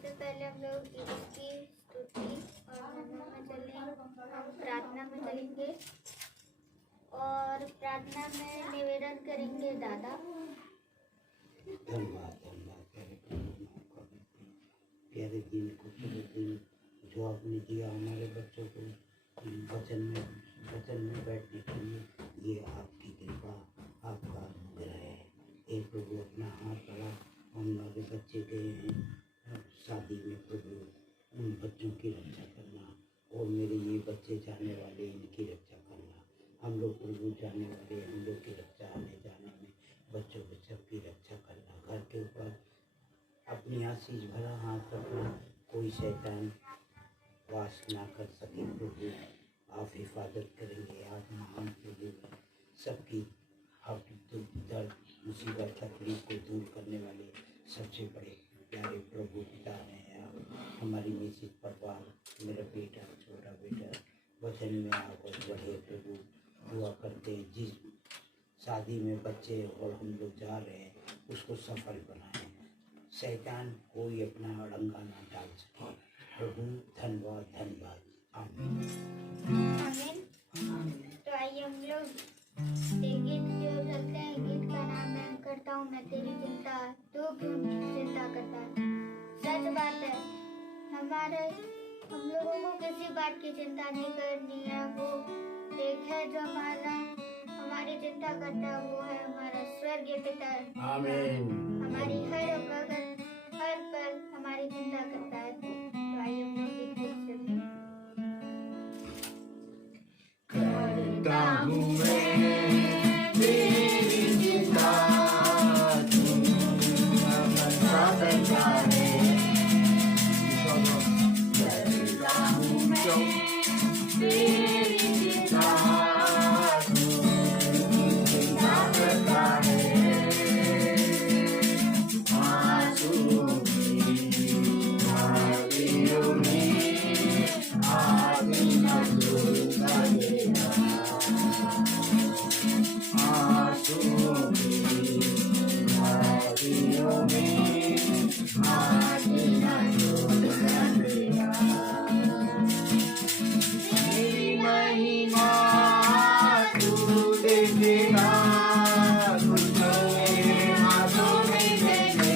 सबसे पहले हम लोग इसकी स्तुति और वंदन में चलें। हम प्रार्थना में चलेंगे और प्रार्थना में निवेदन करेंगे। दादा धन्यवाद धन्यवाद प्यारे प्रभु, प्यारे दिन को दिन जो आपने दिया हमारे बच्चों को वचन में बैठने के लिए, ये आपकी कृपा, आपका अनुग्रह है। हे प्रभु, अपना हाथ बढ़ा, हमारे बच्चे गए हैं शादी में, प्रभु उन बच्चों की रक्षा करना, और मेरे ये बच्चे जाने वाले, इनकी रक्षा करना। हम लोग प्रभु जाने वाले, हम लोग की रक्षा, आने जाने में बच्चों की रक्षा करना। घर के ऊपर अपनी आशीष भरा हाथ रखना, कोई शैतान वास ना कर सके। प्रभु आप हिफाजत करेंगे, आप महान प्रभु हैं। सबकी आप दर्द, मुसीबत, तकलीफ को दूर करने वाले सबसे बड़े प्यारे प्रभु पिता हैं आप। हमारी मिसिज परिवार, मेरा बेटा, छोटा बेटा वचन में आकर बढ़े प्रभु, दुआ करते हैं। जिस शादी में बच्चे और हम लोग जा रहे हैं, उसको सफल बनाएं, शैतान कोई अपना अड़ंगा ना डाल सके। प्रभु धन्यवाद धन्यवाद, आमीन। तो आइए हम लोग एक गीत की ओर चलते हैं। गीत का नाम है करता हूँ मैं तेरी चिंता, तू क्यों चिंता करता है। सच बात है, हम लोगों को किसी बात की चिंता नहीं करनी है। वो एक है जो हमारी चिंता करता है, वो है हमारा स्वर्गीय पिता। आमीन। हमारी हर वक्त, हर पल हमारी चिंता करता है। तो आइए हम लोग गीत सुनते हैं। करता हूँ मैं तेरी चिंता, तू हमेशा करता है। करता हूँ मैं तेरी चिंता, तू चिंता करता है। आंसू की आंधियों में आदि न झुका देगा। आंसू की आंधियों में आदि न झुका देगा। मेरी महिमा तू देखेगा, तुझको मेरे हाथों में दे दे।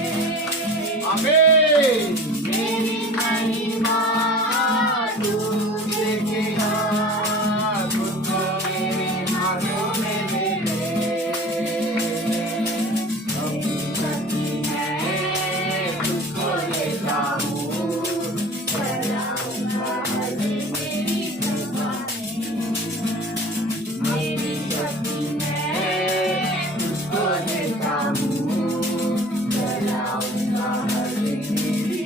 आमीन। मेरी महिमा तू देखेगा, तुझको मेरे हाथों में दे दे। अपनी शक्ति में तुझको लेता हूँ, बढ़ाऊंगा हर दिन मेरी कृपा में। मेरी शक्ति में तुझको लेता हूँ, बढ़ाऊंगा हर दिन मेरी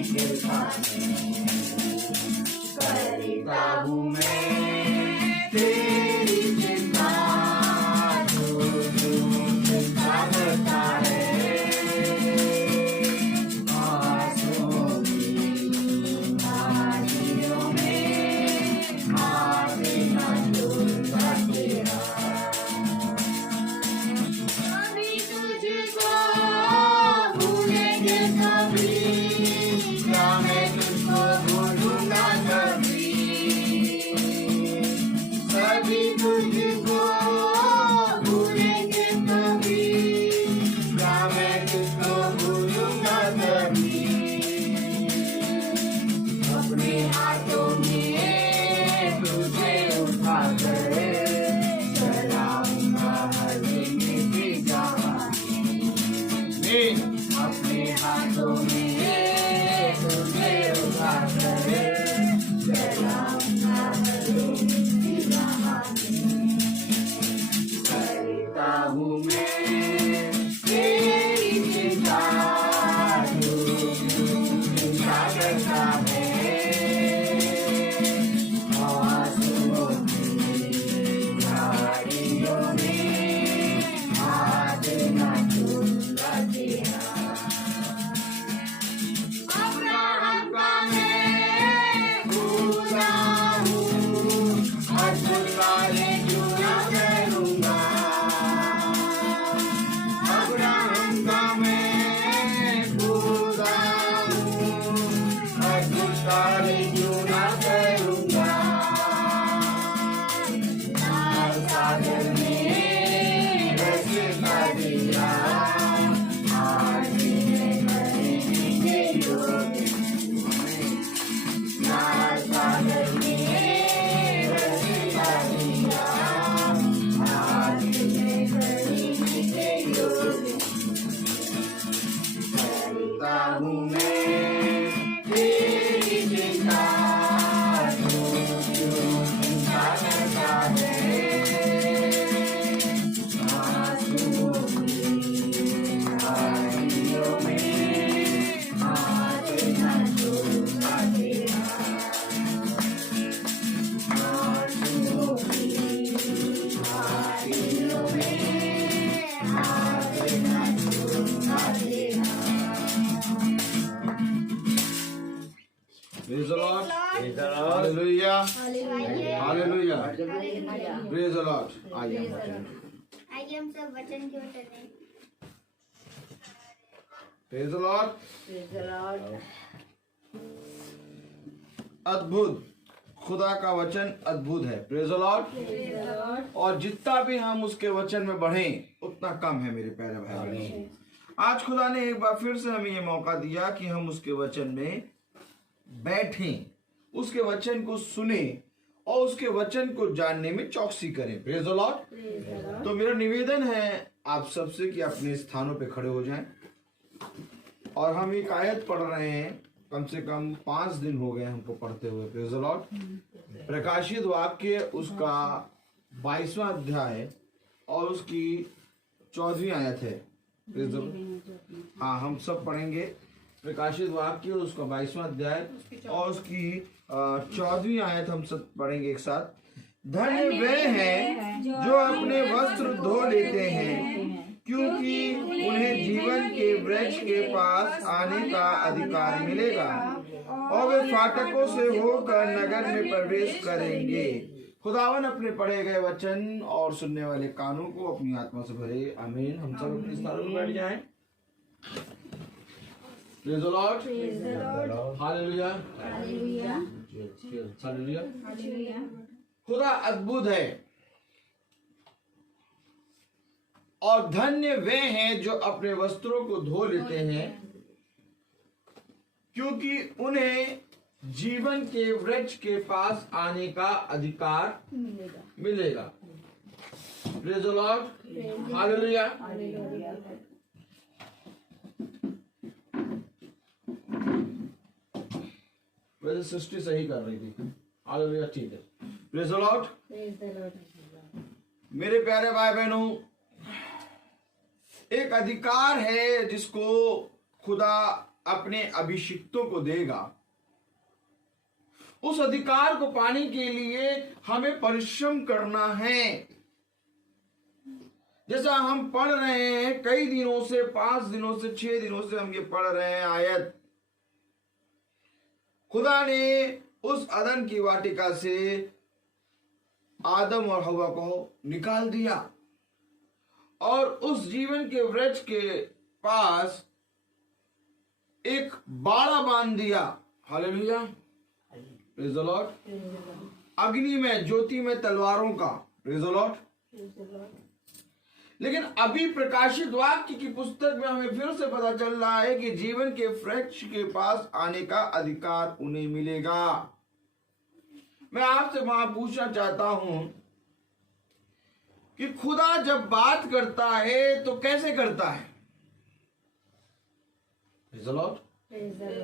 हूँ मैं तेरी चिंता, तू क्यों चिंता करता है। आंसुओं की झाड़ियों में हाथ न छोड़ना तेरा, आंसुओं की झाड़ियों में हाथ न छोड़ना तेरा। Praise the Lord. Praise the Lord. Hallelujah. Hallelujah. Hallelujah. Praise the Lord. आइए हम वचन। आइए हम सब वचन की ओर चलें। Praise the Lord. Praise the Lord. अद्भुत, खुदा का वचन अद्भुत है। Praise the Lord. Praise the Lord. और जितना भी हम उसके वचन में बढ़ें उतना कम है मेरे प्यारे भाई बहनों। आज खुदा ने एक बार फिर से हमें ये मौका दिया कि हम उसके वचन में बैठें, उसके वचन को सुने और उसके वचन को जानने में चौकसी करें। Praise the Lord. तो मेरा निवेदन है आप सबसे कि अपने स्थानों पे खड़े हो जाएं और हम एक आयत पढ़ रहे हैं, कम से कम 5 दिन हो गए हमको पढ़ते हुए। Praise the Lord. प्रकाशित वाक्य उसका 22वां अध्याय और उसकी 14वीं आयत है। Praise the Lord. हाँ, हम सब पढ़ेंगे प्रकाशित वाक्य उसका 22वां अध्याय और उसकी 14वीं आयत हम सब पढ़ेंगे एक साथ। धन्य वे हैं जो अपने वस्त्र धो लेते हैं, क्योंकि उन्हें जीवन के वृक्ष के पास आने का अधिकार मिलेगा और वे फाटकों से होकर नगर में प्रवेश करेंगे। खुदावन अपने पढ़े गए वचन और सुनने वाले कानों को अपनी आत्मा से भरे। आमीन। हम सब अपने स्थानों पर बैठ जाएं। Praise the Lord. Praise the Lord. Hallelujah. Hallelujah. Hallelujah. Hallelujah. खुदा अद्भुत है और धन्य वे हैं जो अपने वस्त्रों को धो लेते हैं, क्योंकि उन्हें जीवन के वृक्ष के पास आने का अधिकार मिलेगा। Praise the Lord. Hallelujah. Hallelujah. वैसे सृष्टि सही कर रही थी। हालेलुया। ठीक है। Praise the Lord. Praise the Lord. मेरे प्यारे भाई बहनों, एक अधिकार है जिसको खुदा अपने अभिषिक्तों को देगा। उस अधिकार को पाने के लिए हमें परिश्रम करना है। जैसा हम पढ़ रहे हैं कई दिनों से, 5 दिनों से, 6 दिनों से हम ये पढ़ रहे हैं आयत। खुदा ने उस अदन की वाटिका से आदम और हवा को निकाल दिया और उस जीवन के वृक्ष के पास एक बाड़ा बांध दिया। हालेलुया। Praise the Lord. अग्नि में, ज्योति में तलवारों का। Praise the Lord. लेकिन अभी प्रकाशित वाक्य की पुस्तक में हमें फिर से पता चल रहा है कि जीवन के वृक्ष के पास आने का अधिकार उन्हें मिलेगा। मैं आपसे वहां पूछना चाहता हूं कि खुदा जब बात करता है तो कैसे करता है?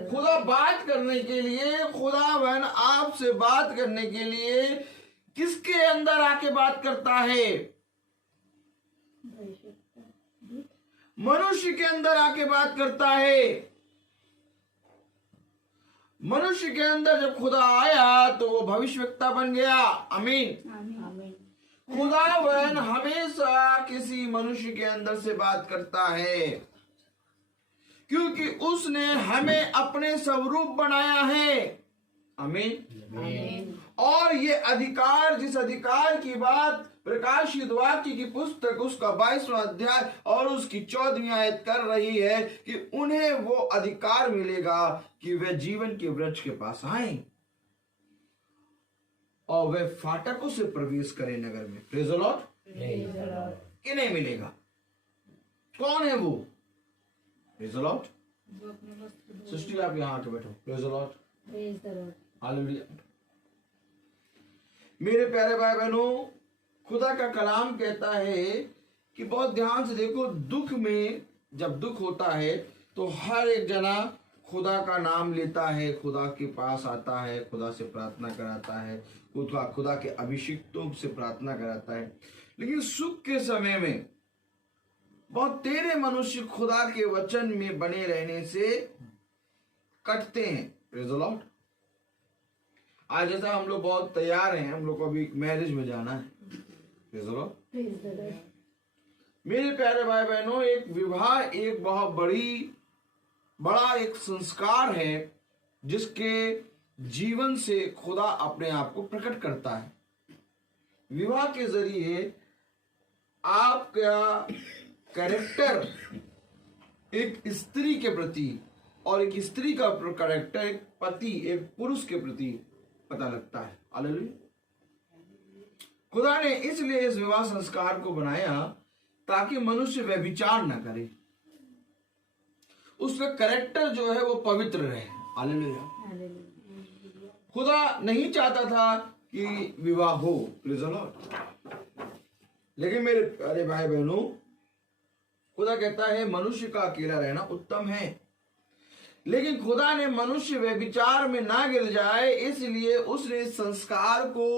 खुदा बात करने के लिए, खुदावन आपसे बात करने के लिए किसके अंदर आके बात करता है? मनुष्य के अंदर आके बात करता है। मनुष्य के अंदर जब खुदा आया तो वो भविष्यवक्ता बन गया। आमीन। खुदावन हमेशा किसी मनुष्य के अंदर से बात करता है, क्योंकि उसने हमें अपने स्वरूप बनाया है। आमीन। और ये अधिकार, जिस अधिकार की बात प्रकाशित वाक्य की पुस्तक उसका 22वां अध्याय और उसकी 14वीं आयत कर रही है कि उन्हें वो अधिकार मिलेगा कि वे जीवन के वृक्ष के पास आए और वे फाटकों से प्रवेश करें नगर में। Praise the Lord. इन्हें मिलेगा। कौन है वो? Praise the Lord. सृष्टि आप यहां आके बैठो। Praise the Lord. हालेलुया। मेरे प्यारे भाई बहनों, खुदा का कलाम कहता है कि बहुत ध्यान से देखो, दुख में जब दुख होता है तो हर एक जना खुदा का नाम लेता है, खुदा के पास आता है, खुदा से प्रार्थना कराता है, खुदा के अभिषिक्तों से प्रार्थना कराता है, लेकिन सुख के समय में बहुत तेरे मनुष्य खुदा के वचन में बने रहने से कटते हैं। Praise the Lord. आज जैसा हम लोग बहुत तैयार हैं, हम लोग को अभी मैरिज में जाना है। Praise the Lord. मेरे प्यारे भाई बहनों, एक विवाह एक बहुत बड़ा एक संस्कार है जिसके जीवन से खुदा अपने आप को प्रकट करता है। विवाह के जरिए आपका कैरेक्टर एक स्त्री के प्रति और एक स्त्री का कैरेक्टर एक पति, एक पुरुष के प्रति पता लगता है। हालेलुया। खुदा ने इसलिए इस विवाह संस्कार को बनाया ताकि मनुष्य व्यभिचार न करे, उसका कैरेक्टर जो है वो पवित्र रहे। हालेलुया। खुदा नहीं चाहता था कि विवाह हो, प्लीज लॉर्ड, लेकिन मेरे प्यारे भाई बहनों, खुदा कहता है मनुष्य का अकेला रहना उत्तम है, लेकिन खुदा ने मनुष्य व्यभिचार में ना गिर जाए इसलिए उसने इस संस्कार को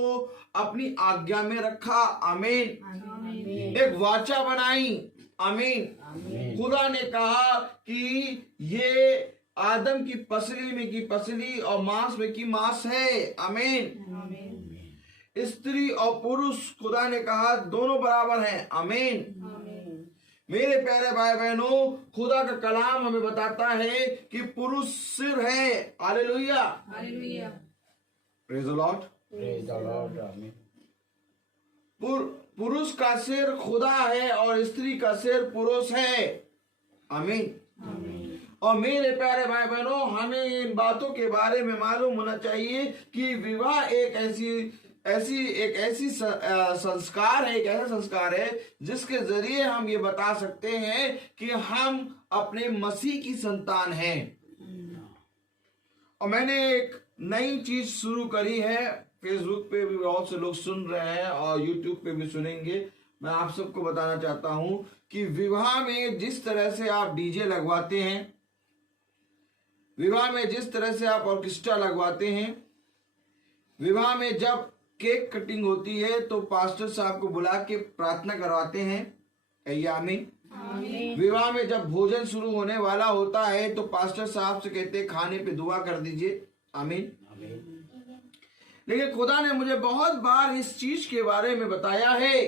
अपनी आज्ञा में रखा। आमीन। एक वाचा बनाई। आमीन। खुदा ने कहा कि ये आदम की पसली में की पसली और मांस में की मांस है। आमीन। स्त्री और पुरुष खुदा ने कहा दोनों बराबर हैं। आमीन। मेरे प्यारे भाई बहनों, खुदा का कलाम हमें बताता है कि पुरुष सिर है। हालेलुया। Praise the Lord. आमीन। पुरुष का सिर खुदा है और स्त्री का सिर पुरुष है। आमीन। और मेरे प्यारे भाई बहनों, हमें इन बातों के बारे में मालूम होना चाहिए कि विवाह एक ऐसी संस्कार है, एक ऐसा संस्कार है जिसके जरिए हम ये बता सकते हैं कि हम अपने मसीह की संतान हैं। और मैंने एक नई चीज शुरू करी है, फेसबुक पे भी बहुत से लोग सुन रहे हैं और यूट्यूब पे भी सुनेंगे। मैं आप सबको बताना चाहता हूं कि विवाह में जिस तरह से आप डीजे लगवाते हैं, विवाह में जिस तरह से आप ऑर्केस्ट्रा लगवाते हैं, विवाह में जब केक कटिंग होती है तो पास्टर साहब को बुला के प्रार्थना करवाते हैं। कहिए आमीन। विवाह में जब भोजन शुरू होने वाला होता है तो पास्टर साहब से कहते हैं खाने पे दुआ कर दीजिए। आमीन। लेकिन खुदा ने मुझे बहुत बार इस चीज के बारे में बताया है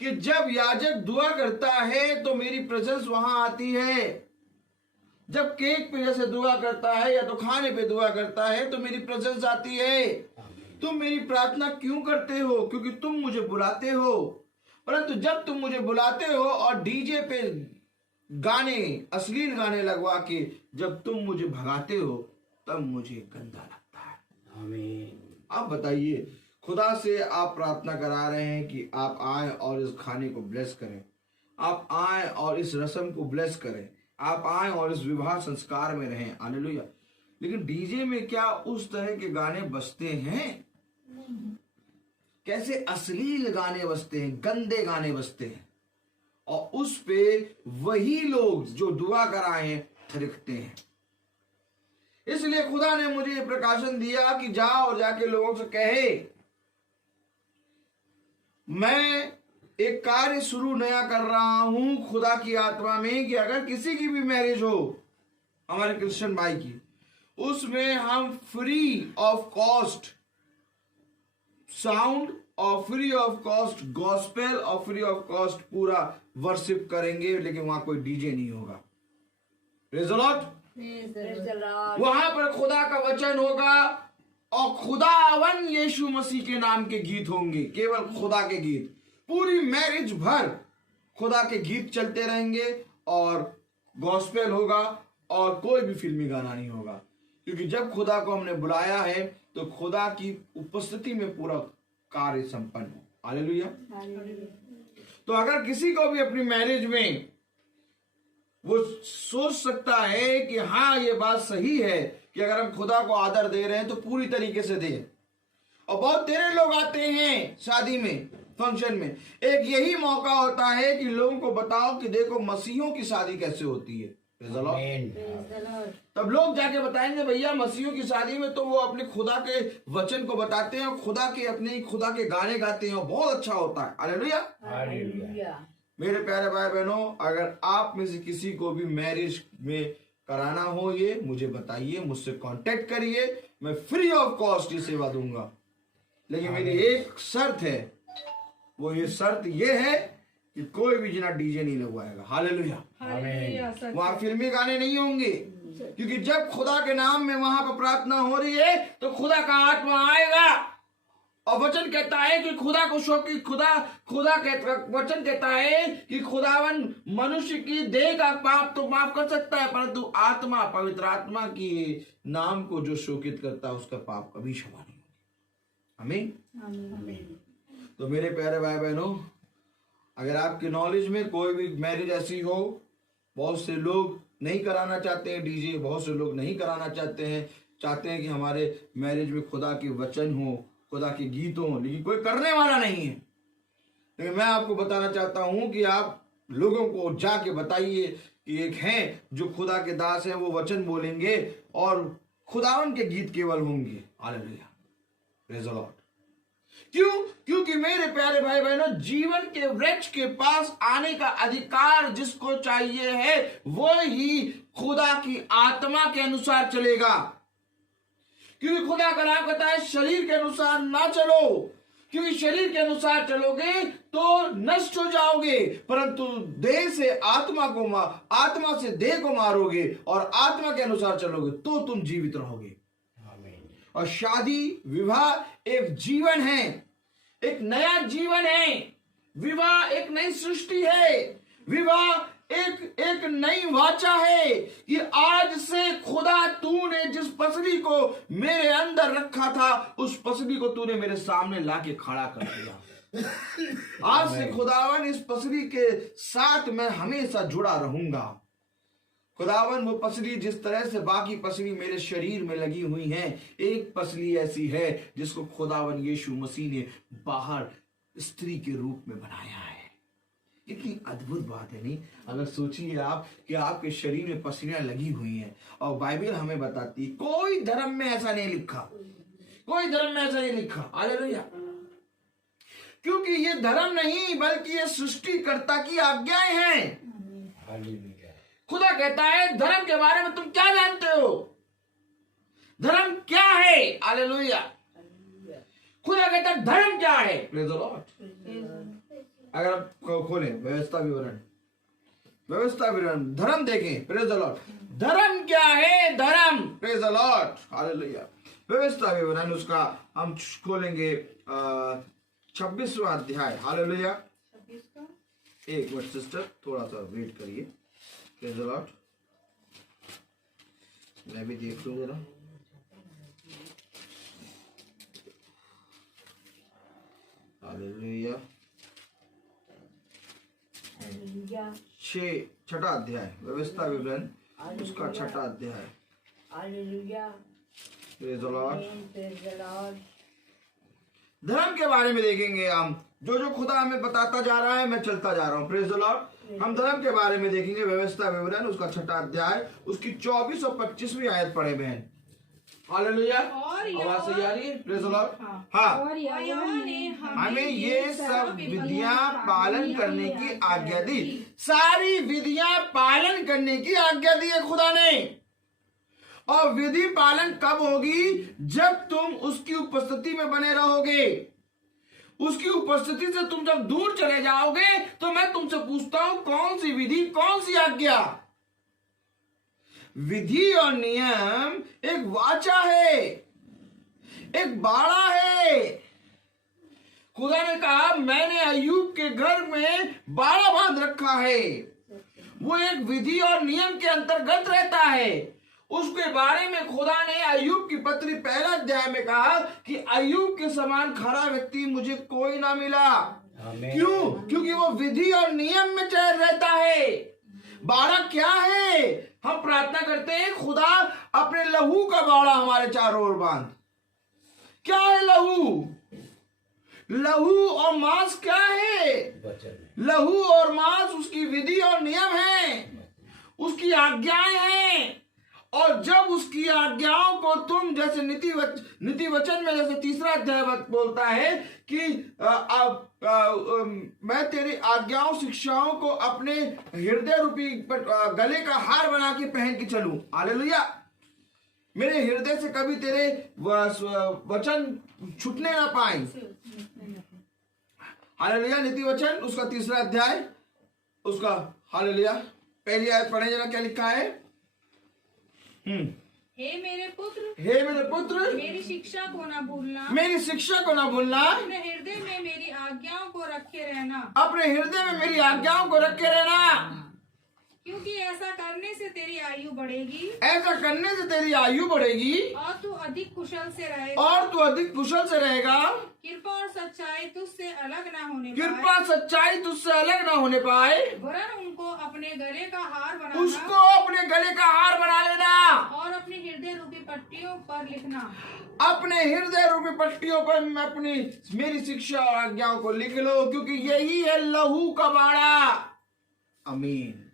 कि जब याजक दुआ करता है तो मेरी प्रेजेंस वहां आती है। जब केक पे जैसे दुआ करता है या तो खाने पे दुआ करता है तो मेरी प्रेजेंस आती है। तुम मेरी प्रार्थना क्यों करते हो? क्योंकि तुम मुझे बुलाते हो। परंतु जब तुम मुझे बुलाते हो और डीजे पे गाने, अश्लील गाने लगवा के जब तुम मुझे भगाते हो तब मुझे गंदा लगता है। आमीन। आप बताइए, खुदा से आप प्रार्थना करा रहे हैं कि आप आए और इस खाने को ब्लेस करें, आप आए और इस रस्म को ब्लेस करें, आप आए और इस विवाह संस्कार में रहें। हालेलुया। लेकिन डीजे में क्या उस तरह के गाने बजते हैं? कैसे अश्लील गाने बजते हैं, गंदे गाने बजते हैं, और उस पे वही लोग जो दुआ कराए हैं थिरकते हैं। इसलिए खुदा ने मुझे ये प्रकाशन दिया कि जाओ और जाके लोगों से कहे, मैं एक कार्य शुरू नया कर रहा हूं खुदा की आत्मा में कि अगर किसी की भी मैरिज हो, हमारे क्रिश्चियन भाई की, उसमें हम फ्री ऑफ कॉस्ट साउंड और फ्री ऑफ कॉस्ट गॉस्पेल और फ्री ऑफ कॉस्ट पूरा वर्शिप करेंगे, लेकिन वहां कोई डीजे नहीं होगा। Praise the Lord. वहां पर खुदा का वचन होगा और खुदावन यीशु मसीह के नाम के गीत होंगे, केवल खुदा के गीत। पूरी मैरिज भर खुदा के गीत चलते रहेंगे और गॉस्पेल होगा और कोई भी फिल्मी गाना नहीं होगा, क्योंकि जब खुदा को हमने बुलाया है तो खुदा की उपस्थिति में पूरा कार्य संपन्न हो। हालेलुया। तो अगर किसी को भी अपनी मैरिज में वो सोच सकता है कि हाँ ये बात सही है कि अगर हम खुदा को आदर दे रहे हैं तो पूरी तरीके से दें। और बहुत तेरे लोग आते हैं शादी में, फंक्शन में, एक यही मौका होता है कि लोगों को बताओ कि देखो मसीहों की शादी कैसे होती है। Praise the Lord. आमीन। Praise the Lord. तब लोग जाके बताएंगे भैया मसीहों की शादी में तो वो अपने खुदा के वचन को बताते हैं और खुदा के गाने गाते हैं और बहुत अच्छा होता है। हालेलुया। हालेलुया। मेरे प्यारे भाई बहनों, अगर आप में से किसी को भी मैरिज में कराना हो ये मुझे बताइए, मुझसे कांटेक्ट करिए, मैं फ्री ऑफ कॉस्ट ये सेवा दूंगा। लेकिन मेरी एक शर्त है, वो ये शर्त ये है कि कोई भी जना डीजे नहीं लगवाएगा। हालेलुया। आमीन। वहां फिल्मी गाने नहीं होंगे, क्योंकि जब खुदा के नाम में वहां पर प्रार्थना हो रही है तो खुदा का आत्मा आएगा और वचन कहता है कि खुदा को वचन कहता है कि खुदावन मनुष्य की देह का पाप तो माफ कर सकता है, परंतु आत्मा, पवित्र आत्मा की नाम को जो शोकित करता है उसका पाप कभी क्षमा नहीं होगा। आमीन। आमीन। तो मेरे प्यारे भाई बहनों, अगर आपके नॉलेज में कोई भी मैरिज ऐसी हो, बहुत से लोग नहीं कराना चाहते हैं डीजे, बहुत से लोग नहीं कराना चाहते हैं कि हमारे मैरिज में खुदा के वचन हो, खुदा के गीत हो, लेकिन कोई करने वाला नहीं है। लेकिन मैं आपको बताना चाहता हूं कि आप लोगों को जाके बताइए कि एक हैं जो खुदा के दास हैं, वो वचन बोलेंगे और खुदावन के गीत केवल होंगे। हालेलुया। Praise the Lord. क्यों? क्योंकि मेरे प्यारे भाई बहनों, जीवन के वृक्ष के पास आने का अधिकार जिसको चाहिए है वो ही खुदा की आत्मा के अनुसार चलेगा। क्योंकि खुदा का नाम कहता है शरीर के अनुसार ना चलो, क्योंकि शरीर के अनुसार चलोगे तो नष्ट हो जाओगे, परंतु देह से आत्मा से देह को मारोगे और आत्मा के अनुसार चलोगे तो तुम जीवित रहोगे। और शादी विवाह एक जीवन है, एक नया जीवन है। विवाह एक नई सृष्टि है। विवाह एक नई वाचा है कि आज से खुदा तूने जिस पसली को मेरे अंदर रखा था उस पसली को तूने मेरे सामने लाके खड़ा कर दिया। आज से खुदावन इस पसली के साथ मैं हमेशा जुड़ा रहूंगा। खुदावन वो पसली जिस तरह से बाकी पसली मेरे शरीर में लगी हुई हैं, एक पसली ऐसी है जिसको खुदावन यीशु मसीह ने बाहर स्त्री के रूप में बनाया है। कितनी अद्भुत बात है नहीं? अगर सोचिए आप कि आपके शरीर में पसलियां लगी हुई हैं और बाइबल हमें बताती है कोई धर्म में ऐसा नहीं लिखा, कोई धर्म में ऐसा नहीं लिखा। हालेलुया। क्योंकि ये धर्म नहीं बल्कि ये सृष्टिकर्ता की आज्ञाएं हैं। हालेलुया। खुदा कहता है धर्म के बारे में तुम क्या जानते हो? धर्म क्या है? हालेलुया। खुदा कहता है धर्म क्या है? Praise the Lord. अगर आप खोलें व्यवस्था विवरण धर्म देखें, प्रेज़ द लॉर्ड। धर्म क्या है? धर्म, प्रेज़ द लॉर्ड। हालेलुया। व्यवस्था विवरण उसका हम खोलेंगे 26वां अध्याय। हालेलुया। एक मिनट सिस्टर, थोड़ा सा वेट करिए। Praise the Lord. मैं भी देख लूं जरा। हालेलुया। 6 अध्याय व्यवस्था विवरण उसका 6 अध्याय। Hallelujah. Praise the Lord. Praise the Lord. धर्म के बारे में देखेंगे हम, जो खुदा हमें बताता जा रहा है मैं चलता जा रहा हूँ। Praise the Lord. हम धर्म के बारे में देखेंगे व्यवस्था विवरण उसका 6 अध्याय उसकी 24 और 25वीं आयत पढ़े बहन। हालेलुया। आवाज सही आ रही है? Praise the Lord. हाँ। हमें ये सब विधियां पालन करने की आज्ञा दी। सारी विधियां पालन करने की आज्ञा दी है खुदा ने। और विधि पालन कब होगी? जब तुम उसकी उपस्थिति में बने रहोगे। उसकी उपस्थिति से तुम जब दूर चले जाओगे तो मैं तुमसे पूछता हूं कौन सी विधि, कौन सी आज्ञा? विधि और नियम एक वाचा है, एक बाड़ा है। खुदा ने कहा मैंने अय्यूब के घर में बाड़ा बांध रखा है। वो एक विधि और नियम के अंतर्गत रहता है। उसके बारे में खुदा ने अय्यूब की पत्री 1 अध्याय में कहा कि अय्यूब के समान खरा व्यक्ति मुझे कोई ना मिला। क्यों? क्योंकि वो विधि और नियम में चल रहता है। बाड़ा क्या है? हम प्रार्थना करते हैं खुदा अपने लहू का बाड़ा हमारे चारों ओर बांध। क्या है लहू? लहू और मांस क्या है? लहू और मांस उसकी विधि और नियम है। उसकी आज्ञाएं हैं। और जब उसकी आज्ञाओं को तुम, जैसे नीति वचन में जैसे 3 अध्याय बोलता है कि मैं तेरी आज्ञाओं शिक्षाओं को अपने हृदय रूपी गले का हार बना के पहन के चलूं। हालेलुया। मेरे हृदय से कभी तेरे वचन छूटने ना पाए। हालेलुया। नीति वचन उसका 3 अध्याय उसका, हालेलुया, पहली आयत पढ़े जरा, क्या लिखा है? हे मेरे पुत्र, मेरी शिक्षा को ना भूलना, मेरी शिक्षा को ना भूलना, अपने हृदय में मेरी आज्ञाओं को रखे रहना, अपने हृदय में मेरी आज्ञाओं को रखे रहना, क्योंकि ऐसा करने से तेरी आयु बढ़ेगी, ऐसा करने से तेरी आयु बढ़ेगी और तू अधिक कुशल से रहेगा, और तू अधिक कुशल से रहेगा। कृपा और सच्चाई तुझसे अलग ना होने कृपा सच्चाई तुझसे अलग ना होने पाए, वरन उनको अपने गले का हार बनाना, उसको अपने गले का हार बना लेना और अपने हृदय रूपी पट्टियों पर लिखना। अपने हृदय रूपी पट्टियों पर अपनी मेरी शिक्षा और आज्ञाओं को लिख लो, क्योंकि यही है लहू का बाड़ा। आमीन।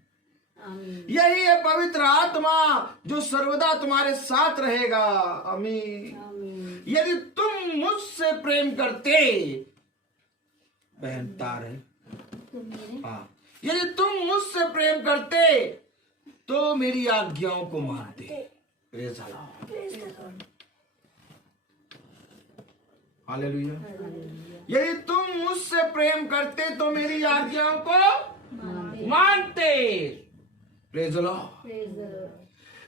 यही है पवित्र आत्मा जो सर्वदा तुम्हारे साथ रहेगा। आमीन। यदि तुम मुझसे प्रेम करते, बहन तार है, हाँ, यदि तुम मुझसे प्रेम करते तो मेरी आज्ञाओं को मानते। Praise the Lord. हालेलुया। यदि तुम मुझसे प्रेम करते तो मेरी आज्ञाओं को मानते। Praise the Lord.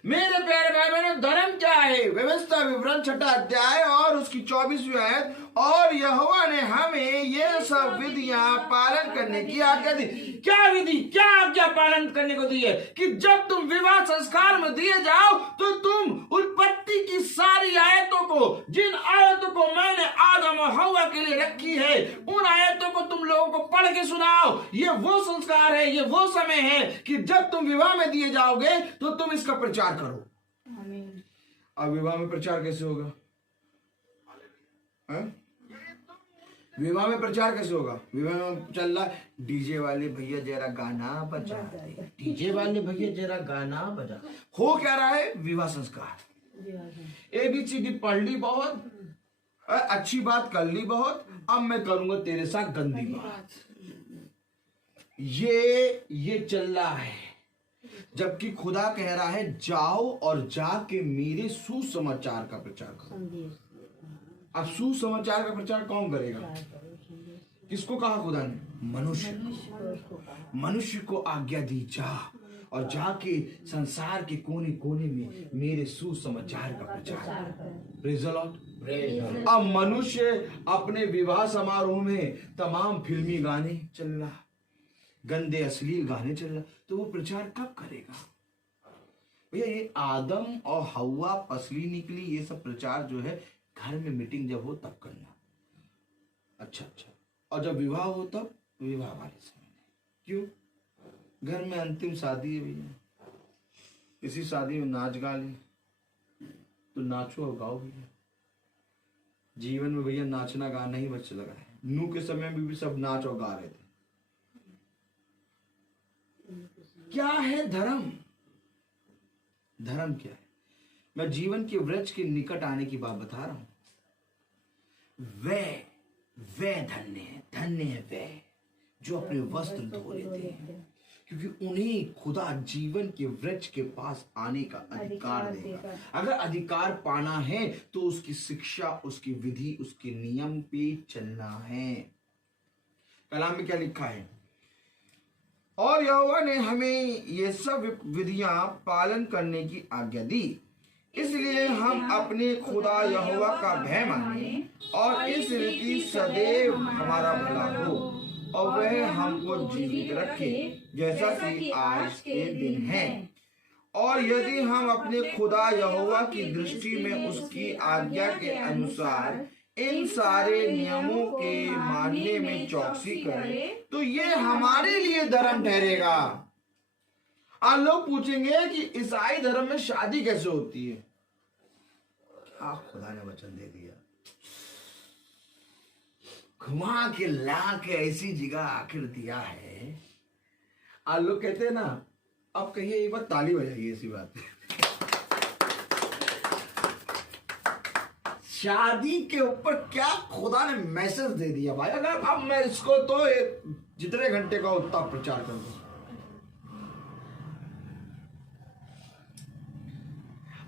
मेरे प्यारे भाई बहनों, धर्म क्या है? व्यवस्था विवरण 6 अध्याय और उसकी 24वीं आयत। और यहोवा ने हमें ये सब विधियां पालन करने की आज्ञा दी। क्या विधि, क्या आज्ञा पालन करने को दी है? कि जब तुम विवाह संस्कार में दिए जाओ तो तुम उत्पत्ति की सारी आयतों को, जिन आयतों को मैंने आदम और हव्वा के लिए रखी है, उन आयतों को तुम लोगों को पढ़ के सुनाओ। ये वो संस्कार है, ये वो समय है कि जब तुम विवाह में दिए जाओगे तो तुम इसका प्रचार करो। अब विवाह में प्रचार कैसे होगा? विवाह में प्रचार कैसे होगा? विवाह में चल रहा है, डीजे वाले भैया जरा गाना बजा दे, डीजे वाले भैया जरा गाना बजा। हो क्या रहा है? विवाह संस्कार। ABCD पढ़ ली बहुत, अच्छी बात कर ली बहुत, अब मैं करूंगा तेरे साथ गंदी बात। ये चल रहा है। जबकि खुदा कह रहा है जाओ और जाके मेरे सुसमाचार का प्रचार करो। अब सुसमाचार का प्रचार कौन करेगा? किसको कहा खुदा ने? मनुष्य को आज्ञा दी, जा और जाके संसार के कोने कोने में मेरे सुसमाचार का प्रचार। Praise the Lord. अब मनुष्य अपने विवाह समारोह में तमाम फिल्मी गाने चल रहा, गंदे अश्लील गाने चल रहा, तो वो प्रचार कब करेगा भैया? ये आदम और हव्वा पसली निकली, ये सब प्रचार जो है घर में मीटिंग जब हो तब करना। अच्छा। और जब विवाह हो तब विवाह वाले समय में। क्यों? घर में अंतिम शादी है भैया, इसी शादी में नाच गा ले तो नाचो और गाओ भैया। जीवन में भैया नाचना गाना ही बच लगा है। नूह के समय में भी सब नाच और गा रहे थे। क्या है धर्म? धर्म क्या है? मैं जीवन के वृक्ष के निकट आने की बात बता रहा हूं। वे धन्य है वे जो अपने वस्त्र धो लेते हैं, क्योंकि उन्हें खुदा जीवन के वृक्ष के पास आने का अधिकार देगा। अगर अधिकार पाना है तो उसकी शिक्षा, उसकी विधि, उसके नियम पे चलना है। कलाम में क्या लिखा है? और यहोवा ने हमें ये सब विधियां पालन करने की आज्ञा दी, इसलिए हम अपने खुदा यहोवा का भय माने और इस रीति सदैव हमारा भला हो और वह हमको जीवित रखे जैसा कि आज के दिन है। और यदि हम अपने खुदा यहोवा की दृष्टि में उसकी आज्ञा के अनुसार इन सारे नियमों के मानने में चौकसी करें तो ये हमारे लिए धर्म ठहरेगा। आज लोग पूछेंगे कि ईसाई धर्म में शादी कैसे होती है? क्या खुदा ने वचन दे दिया, घुमा के ला के ऐसी जगह आखिर दिया है। आज लोग कहते हैं ना आप कहिए एक बार ताली बजाइए, ऐसी बात है। शादी के ऊपर क्या खुदा ने मैसेज दे दिया भाई। अगर अब मैं इसको तो जितने घंटे का उतना प्रचार कर दूं।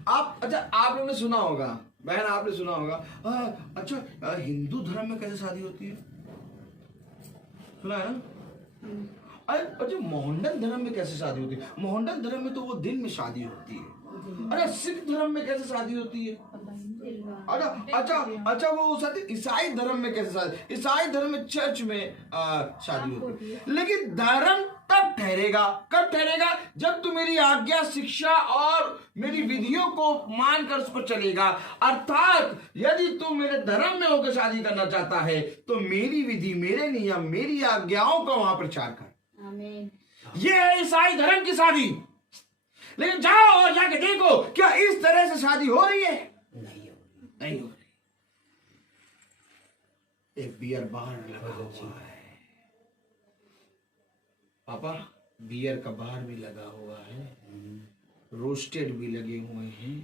आप अच्छा, आप लोगों ने सुना होगा, बहन आपने सुना होगा, अच्छा हिंदू धर्म में कैसे शादी होती है, सुना है ना? अरे अच्छा, मोहम्मदन धर्म में कैसे शादी होती है? मोहम्मदन धर्म में तो वो दिन में शादी होती है। अरे सिख धर्म में कैसे शादी होती है? अच्छा वो साथी ईसाई धर्म में कैसे शादी? ईसाई धर्म में चर्च में शादी होती है। लेकिन धर्म तब ठहरेगा, कब ठहरेगा? जब तू मेरी आज्ञा, शिक्षा और मेरी विधियों को मानकर उस पर चलेगा। अर्थात यदि तू मेरे धर्म में होकर शादी करना चाहता है तो मेरी विधि, मेरे नियम, मेरी आज्ञाओं का वहां प्रचार कर। आमीन। ये है ईसाई धर्म की शादी। लेकिन जाओ और जाके देखो, क्या इस तरह से शादी हो रही है? नहीं हो रही। एक बियर बार लगा हुआ है पापा, बियर का बार भी लगा हुआ है, रोस्टेड भी लगे हुए हैं,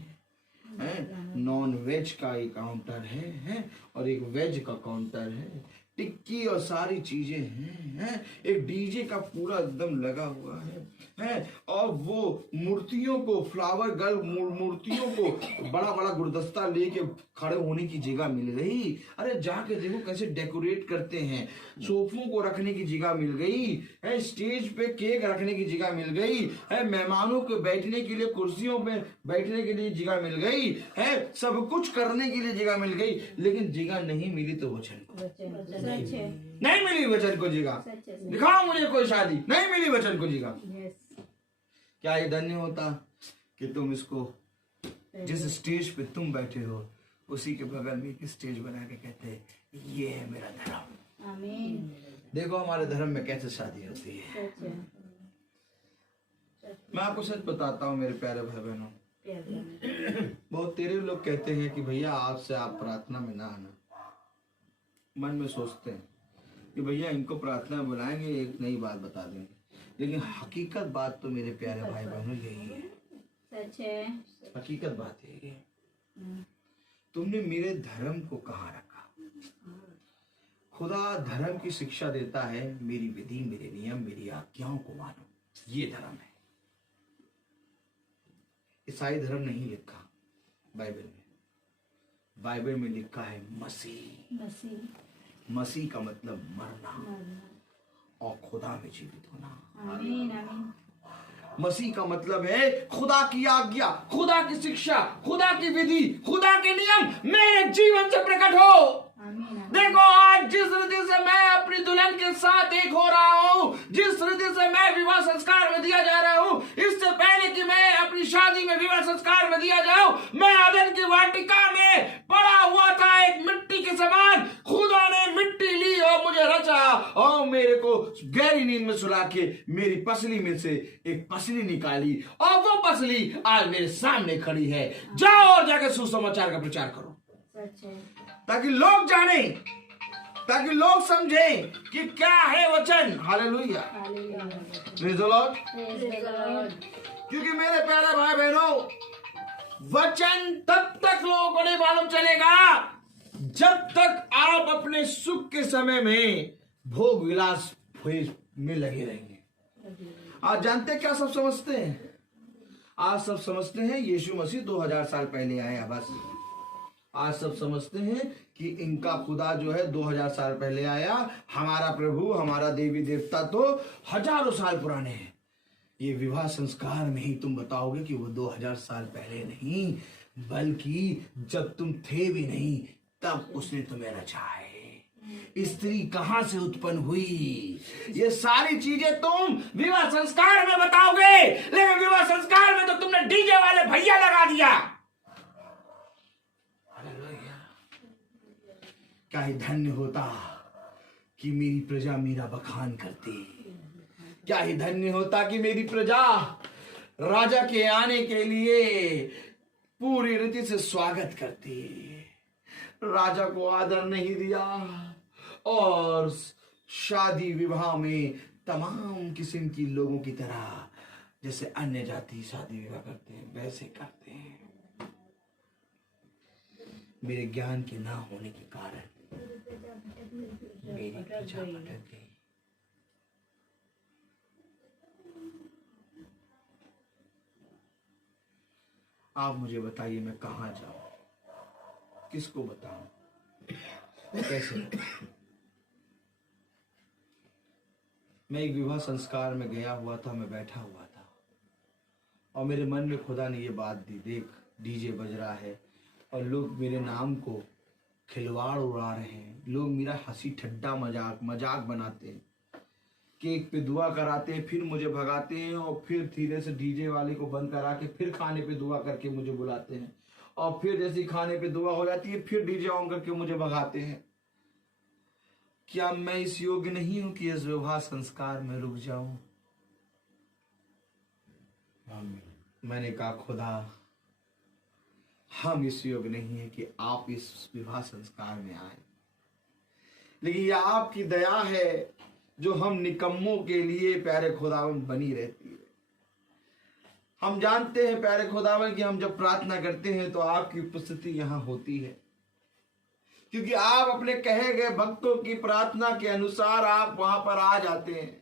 नॉन वेज का एक काउंटर है और एक वेज का काउंटर है, टिक्की और सारी चीजें हैं, एक डीजे का पूरा एकदम लगा हुआ है और वो मूर्तियों को, फ्लावर गर्ल मूर्तियों को बड़ा बड़ा गुलदस्ता लेके खड़े होने की जगह मिल गई। अरे जाके देखो कैसे डेकोरेट करते हैं, सोफों को रखने की जगह मिल गई है, स्टेज पे केक रखने की जगह मिल गई है, मेहमानों को बैठने के लिए कुर्सियों पे बैठने के लिए जगह मिल गई है, सब कुछ करने के लिए जगह मिल गई। लेकिन जगह नहीं मिली तो वचन को नहीं मिली, वचन को जगह दिखाओ मुझे कोई शादी नहीं मिली, वचन को जगह। क्या ये धन्य होता कि तुम इसको जिस स्टेज पे तुम बैठे हो उसी के बगल में एक स्टेज बना के कहते हैं ये है मेरा धर्म। आमीन। देखो हमारे धर्म में कैसे शादी होती है। मैं आपको सच बताता हूँ मेरे प्यारे भाई बहनों, बहुत तेरे लोग कहते हैं कि भैया आपसे आप प्रार्थना में ना आना। मन में सोचते हैं कि भैया इनको प्रार्थना में बुलाएंगे, एक नई बात बता देंगे, लेकिन हकीकत बात तो मेरे प्यारे भाई बहनों यही है, सच है। हकीकत बात यही है। तुमने मेरे धर्म को कहाँ रखा? खुदा धर्म की शिक्षा देता है, मेरी विधि, मेरे नियम, मेरी आज्ञाओं को मानो, ये धर्म है। ईसाई धर्म नहीं लिखा बाइबल में, बाइबल में लिखा है मसीह। मसीह का मतलब मरना और खुदा में जीवित होना। आमीन आमीन। मसीह का मतलब है खुदा की आज्ञा, खुदा की शिक्षा, खुदा की विधि, खुदा के नियम मेरे जीवन से प्रकट हो। देखो आज जिस रीति से मैं अपनी दुल्हन के साथ एक हो रहा हूँ, जिस रीति से मैं विवाह संस्कार में दिया जा रहा हूँ, इससे पहले कि मैं अपनी शादी में विवाह संस्कार में दिया जाऊं, मैं अदन की वाटिका में पड़ा हुआ था एक मिट्टी के समान। खुदा ने मिट्टी ली और मुझे रचा और मेरे को गहरी नींद में सुला के मेरी पसली में से एक पसली निकाली और वो पसली आज मेरे सामने खड़ी है। जाओ और जाकर सुसमाचार का प्रचार करो, ताकि लोग जाने, ताकि लोग समझें कि क्या है वचन। Hallelujah, praise the Lord. क्योंकि मेरे प्यारे भाई बहनों, वचन तब तक लोगों को नहीं मालूम चलेगा जब तक आप अपने सुख के समय में भोग विलास में लगे रहेंगे। आज जानते क्या सब समझते हैं? आज सब समझते हैं यीशु मसीह 2000 साल पहले आया, बस। आज सब समझते हैं कि इनका खुदा जो है 2000 साल पहले आया, हमारा प्रभु, हमारा देवी देवता तो हजारों साल पुराने हैं। ये विवाह संस्कार में ही तुम बताओगे कि वो 2000 साल पहले नहीं, बल्कि जब तुम थे भी नहीं तब उसने तुम्हें रचा है। स्त्री कहां से उत्पन्न हुई, ये सारी चीजें तुम विवाह संस्कार में बताओगे, लेकिन विवाह संस्कार में तो तुमने डीजे वाले भैया लगा दिया। क्या ही धन्य होता कि मेरी प्रजा मेरा बखान करती, क्या ही धन्य होता कि मेरी प्रजा राजा के आने के लिए पूरी रीति से स्वागत करती। राजा को आदर नहीं दिया और शादी विवाह में तमाम किस्म की लोगों की तरह जैसे अन्य जाति शादी विवाह करते हैं वैसे करते हैं। मेरे ज्ञान के ना होने के कारण मेरी प्रजा भटक गई। आप मुझे बताइए मैं कहाँ जाऊं, किसको बताऊं, कैसे? मैं एक विवाह संस्कार में गया हुआ था, मैं बैठा हुआ था और मेरे मन में खुदा ने ये बात दी, देख डीजे बज रहा है और लोग मेरे नाम को खिलवाड़ उड़ा रहे हैं, लोग मेरा हंसी ठट्टा मजाक बनाते हैं, केक पे दुआ कराते हैं, फिर मुझे भगाते हैं और फिर धीरे से डीजे वाले को बंद करा के फिर खाने पे दुआ करके मुझे बुलाते हैं और फिर जैसे खाने पे दुआ हो जाती है फिर डीजे ऑन करके मुझे भगाते हैं। क्या मैं इस योग्य नहीं हूं कि इस विवाह संस्कार में रुक जाऊं? मैंने कहा खुदा, हम इस योग्य नहीं है कि आप इस विवाह संस्कार में आए, लेकिन यह आपकी दया है जो हम निकम्मों के लिए प्यारे खुदावन बनी रहती है। हम जानते हैं प्यारे खुदावन कि हम जब प्रार्थना करते हैं तो आपकी उपस्थिति यहां होती है, क्योंकि आप अपने कहे गए भक्तों की प्रार्थना के अनुसार आप वहां पर आ जाते हैं।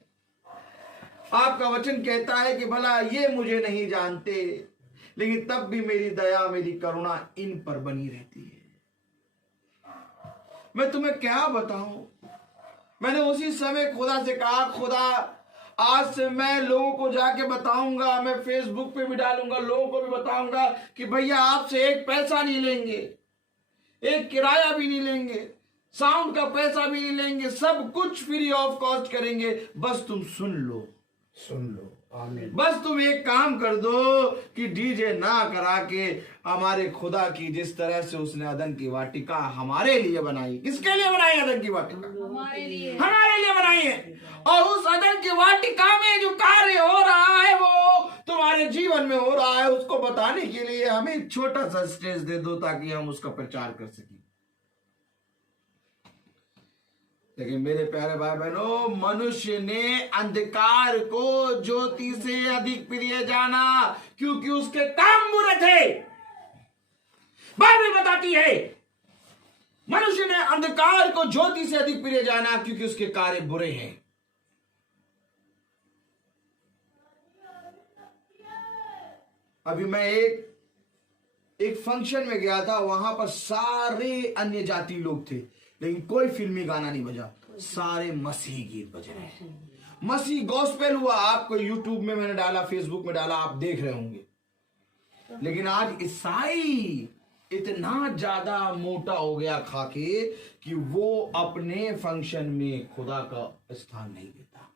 आपका वचन कहता है कि भला ये मुझे नहीं जानते, लेकिन तब भी मेरी दया मेरी करुणा इन पर बनी रहती है। मैं तुम्हें क्या बताऊं? मैंने उसी समय खुदा से कहा, खुदा आज से मैं लोगों को जाके बताऊंगा, मैं फेसबुक पे भी डालूंगा, लोगों को भी बताऊंगा कि भैया आपसे एक पैसा नहीं लेंगे, एक किराया भी नहीं लेंगे, साउंड का पैसा भी नहीं लेंगे, सब कुछ फ्री ऑफ कॉस्ट करेंगे, बस तुम सुन लो। आमीन। बस तुम एक काम कर दो कि डीजे ना करा के हमारे खुदा की जिस तरह से उसने अदन की वाटिका हमारे लिए बनाई। किसके लिए बनाई अदन की वाटिका? हमारे लिए बनाई है। और उस अदन की वाटिका में जो कार्य हो रहा है वो तुम्हारे जीवन में हो रहा है, उसको बताने के लिए हमें एक छोटा सा स्टेज दे दो ताकि हम उसका प्रचार कर सकें। लेकिन मेरे प्यारे भाई बहनों, मनुष्य ने अंधकार को ज्योति से अधिक प्रिय जाना क्योंकि उसके काम बुरे थे। बाइबल बताती है मनुष्य ने अंधकार को ज्योति से अधिक प्रिय जाना क्योंकि उसके कार्य बुरे हैं। अभी मैं एक फंक्शन में गया था, वहां पर सारे अन्य जाति लोग थे, लेकिन कोई फिल्मी गाना नहीं बजा, सारे मसीही गीत बज रहे हैं। मसीह गॉस्पेल हुआ। आपको यूट्यूब में मैंने डाला, फेसबुक में डाला, आप देख रहे होंगे। लेकिन आज ईसाई इतना ज्यादा मोटा हो गया खाके कि वो अपने फंक्शन में खुदा का स्थान नहीं देता।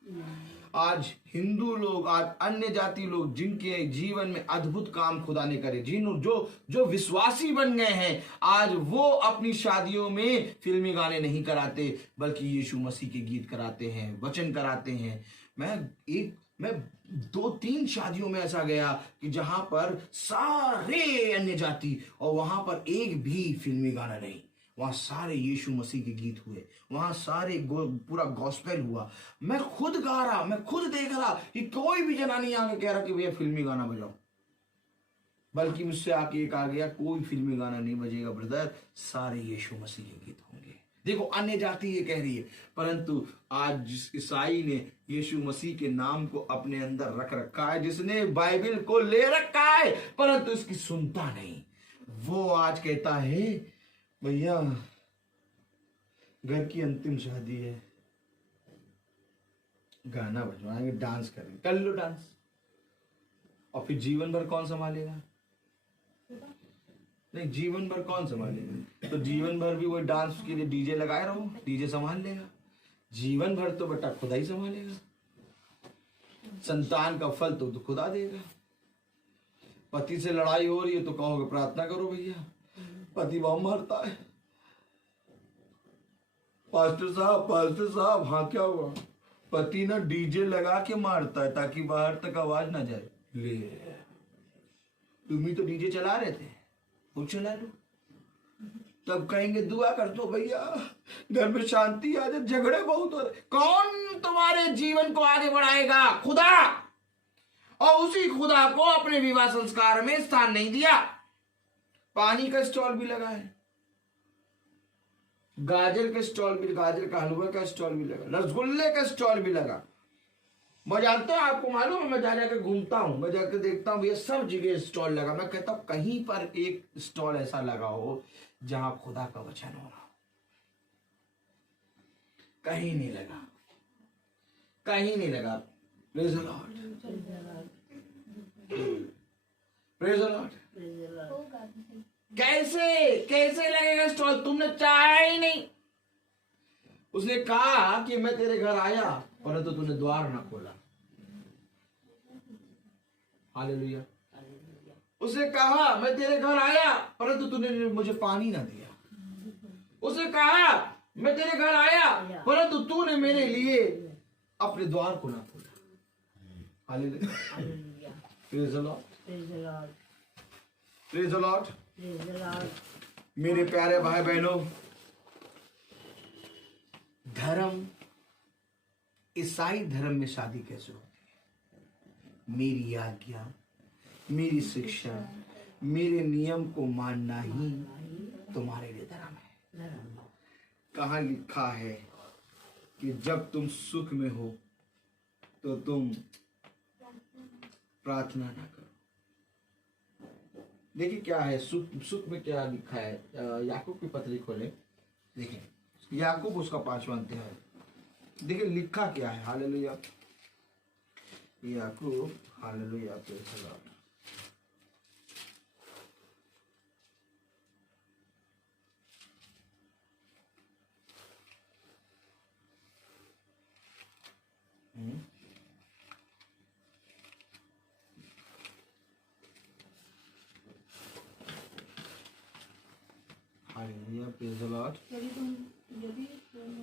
आज हिंदू लोग, आज अन्य जाति लोग जिनके जीवन में अद्भुत काम खुदा ने करे, जो विश्वासी बन गए हैं, आज वो अपनी शादियों में फिल्मी गाने नहीं कराते बल्कि यीशु मसीह के गीत कराते हैं, वचन कराते हैं। मैं 2-3 शादियों में ऐसा गया कि जहां पर सारे अन्य जाति और वहां पर एक भी फिल्मी गाना नहीं, वहां सारे यीशु मसीह के गीत हुए, वहां सारे पूरा गॉस्पेल हुआ। मैं खुद गा रहा, मैं खुद देख रहा कि कोई भी जना नहीं आके कह रहा कि भैया फिल्मी गाना बजाओ, बल्कि मुझसे आके एक आ गया, कोई फिल्मी गाना नहीं बजेगा ब्रदर, सारे यीशु मसीह के गीत होंगे। देखो अन्य जाति ये कह रही है, परंतु आज जिस ईसाई ने यीशु मसीह के नाम को अपने अंदर रख रखा है, जिसने बाइबल को ले रखा है परंतु इसकी सुनता नहीं, वो आज कहता है भैया घर की अंतिम शादी है, गाना बजवाएंगे, डांस करेंगे, कर लो डांस, और फिर जीवन भर कौन संभालेगा? नहीं, जीवन भर कौन संभालेगा? तो जीवन भर भी वो डांस के लिए डीजे लगाए रहो, डीजे संभाल लेगा। जीवन भर तो बेटा खुदा ही संभालेगा। संतान का फल तो खुदा देगा। पति से लड़ाई हो रही है तो कहोगे प्रार्थना करो भैया, पति बहु मरता है। पास्टर साहब हाँ क्या हुआ? पति ना डीजे लगा के मारता है ताकि बाहर तक आवाज ना जाए। ले तुम ही तो डीजे चला रहे थे, वो चला लो। तब कहेंगे दुआ कर दो भैया, घर में शांति आ जाए, झगड़े बहुत हो रहे। कौन तुम्हारे जीवन को आगे बढ़ाएगा? खुदा। और उसी खुदा को अपने विवाह संस्कार में स्थान नहीं दिया। पानी का स्टॉल भी लगा है, गाजर का स्टॉल भी, गाजर का हलवा का स्टॉल भी लगा, रसगुल्ले का स्टॉल भी लगा। मैं जानता हूं, आपको मालूम है, मैं जाकर घूमता हूं, मैं जाकर देखता हूं, भैया सब जगह स्टॉल लगा। मैं कहता हूं कहीं पर एक स्टॉल ऐसा लगा हो जहां खुदा का वचन हो रहा हो। कहीं नहीं लगा, कहीं नहीं लगा। Praise the Lord, praise the Lord. होगा भी। कैसे कैसे लगेगा स्टॉल? तुमने चाहा ही नहीं। उसने कहा कि मैं तेरे घर आया परंतु तूने द्वार ना खोला। हालेलुया। उसने कहा मैं तेरे घर आया परंतु तूने मुझे पानी ना दिया। उसने कहा मैं तेरे घर आया परंतु तूने मेरे लिए अपने द्वार को ना खोला। Hallelujah. Praise the Lord, praise the Lord. मेरे प्यारे भाई बहनों, धर्म, ईसाई धर्म में शादी कैसे होती है? मेरी आज्ञा, मेरी शिक्षा, मेरे नियम को मानना ही तुम्हारे लिए धर्म है। कहाँ लिखा है कि जब तुम सुख में हो तो तुम प्रार्थना ना करो। देखिए क्या है सुख में क्या लिखा है। याकूब की पत्री खोले, देखिए याकूब उसका 5वां अध्याय, देखिए लिखा क्या है। Hallelujah. Yakub, hallelujah, praise the Lord. Hallelujah, praise the Lord.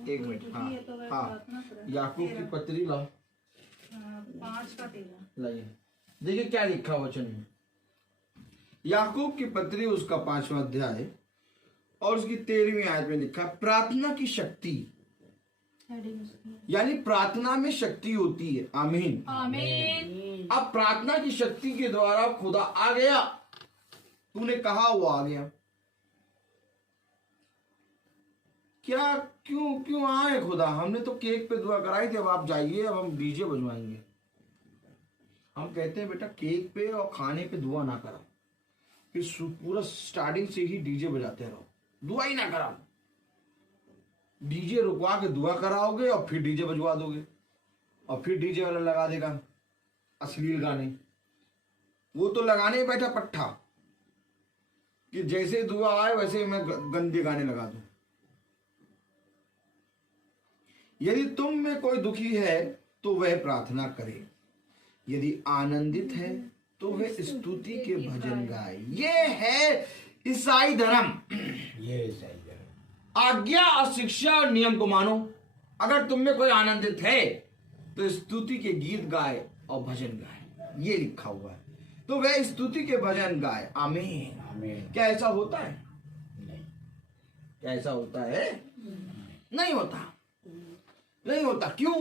एक मिनट, हाँ, याकूब की पत्री लाओ, 5:13 लाइए। देखिए क्या लिखा वचन में। याकूब की पत्री उसका 5वां अध्याय और उसकी 13वीं आयत में लिखा प्रार्थना की शक्ति, यानी प्रार्थना में शक्ति होती है। आमीन, आमीन। अब प्रार्थना की शक्ति के द्वारा खुदा आ गया। तूने कहा वो आ गया। क्या क्यों आए खुदा? हमने तो केक पे दुआ कराई थी, अब आप जाइए, अब हम डीजे बजवाएंगे। हम कहते हैं बेटा केक पे और खाने पे दुआ ना करो, फिर पूरा स्टार्टिंग से ही डीजे बजाते रहो, दुआ ही ना कराओ। डीजे रुकवा के दुआ कराओगे और फिर डीजे बजवा दोगे और फिर डीजे वाला लगा देगा अश्लील गाने। वो तो लगाने ही बैठा पट्टा कि जैसे दुआ आए वैसे मैं गंदे गाने लगा दूं। यदि तुम में कोई दुखी है तो वह प्रार्थना करे, यदि आनंदित है तो वह स्तुति के भजन गाए। ये है ईसाई धर्म। ये ईसाई धर्म। आज्ञा और शिक्षा और नियम को मानो। अगर तुम में कोई आनंदित है तो स्तुति के गीत गाए और भजन गाए, ये लिखा हुआ है। तो वह स्तुति के भजन गाए। आमीन, आमीन। क्या ऐसा होता है? नहीं, क्या ऐसा होता है? नहीं होता, नहीं होता। क्यों?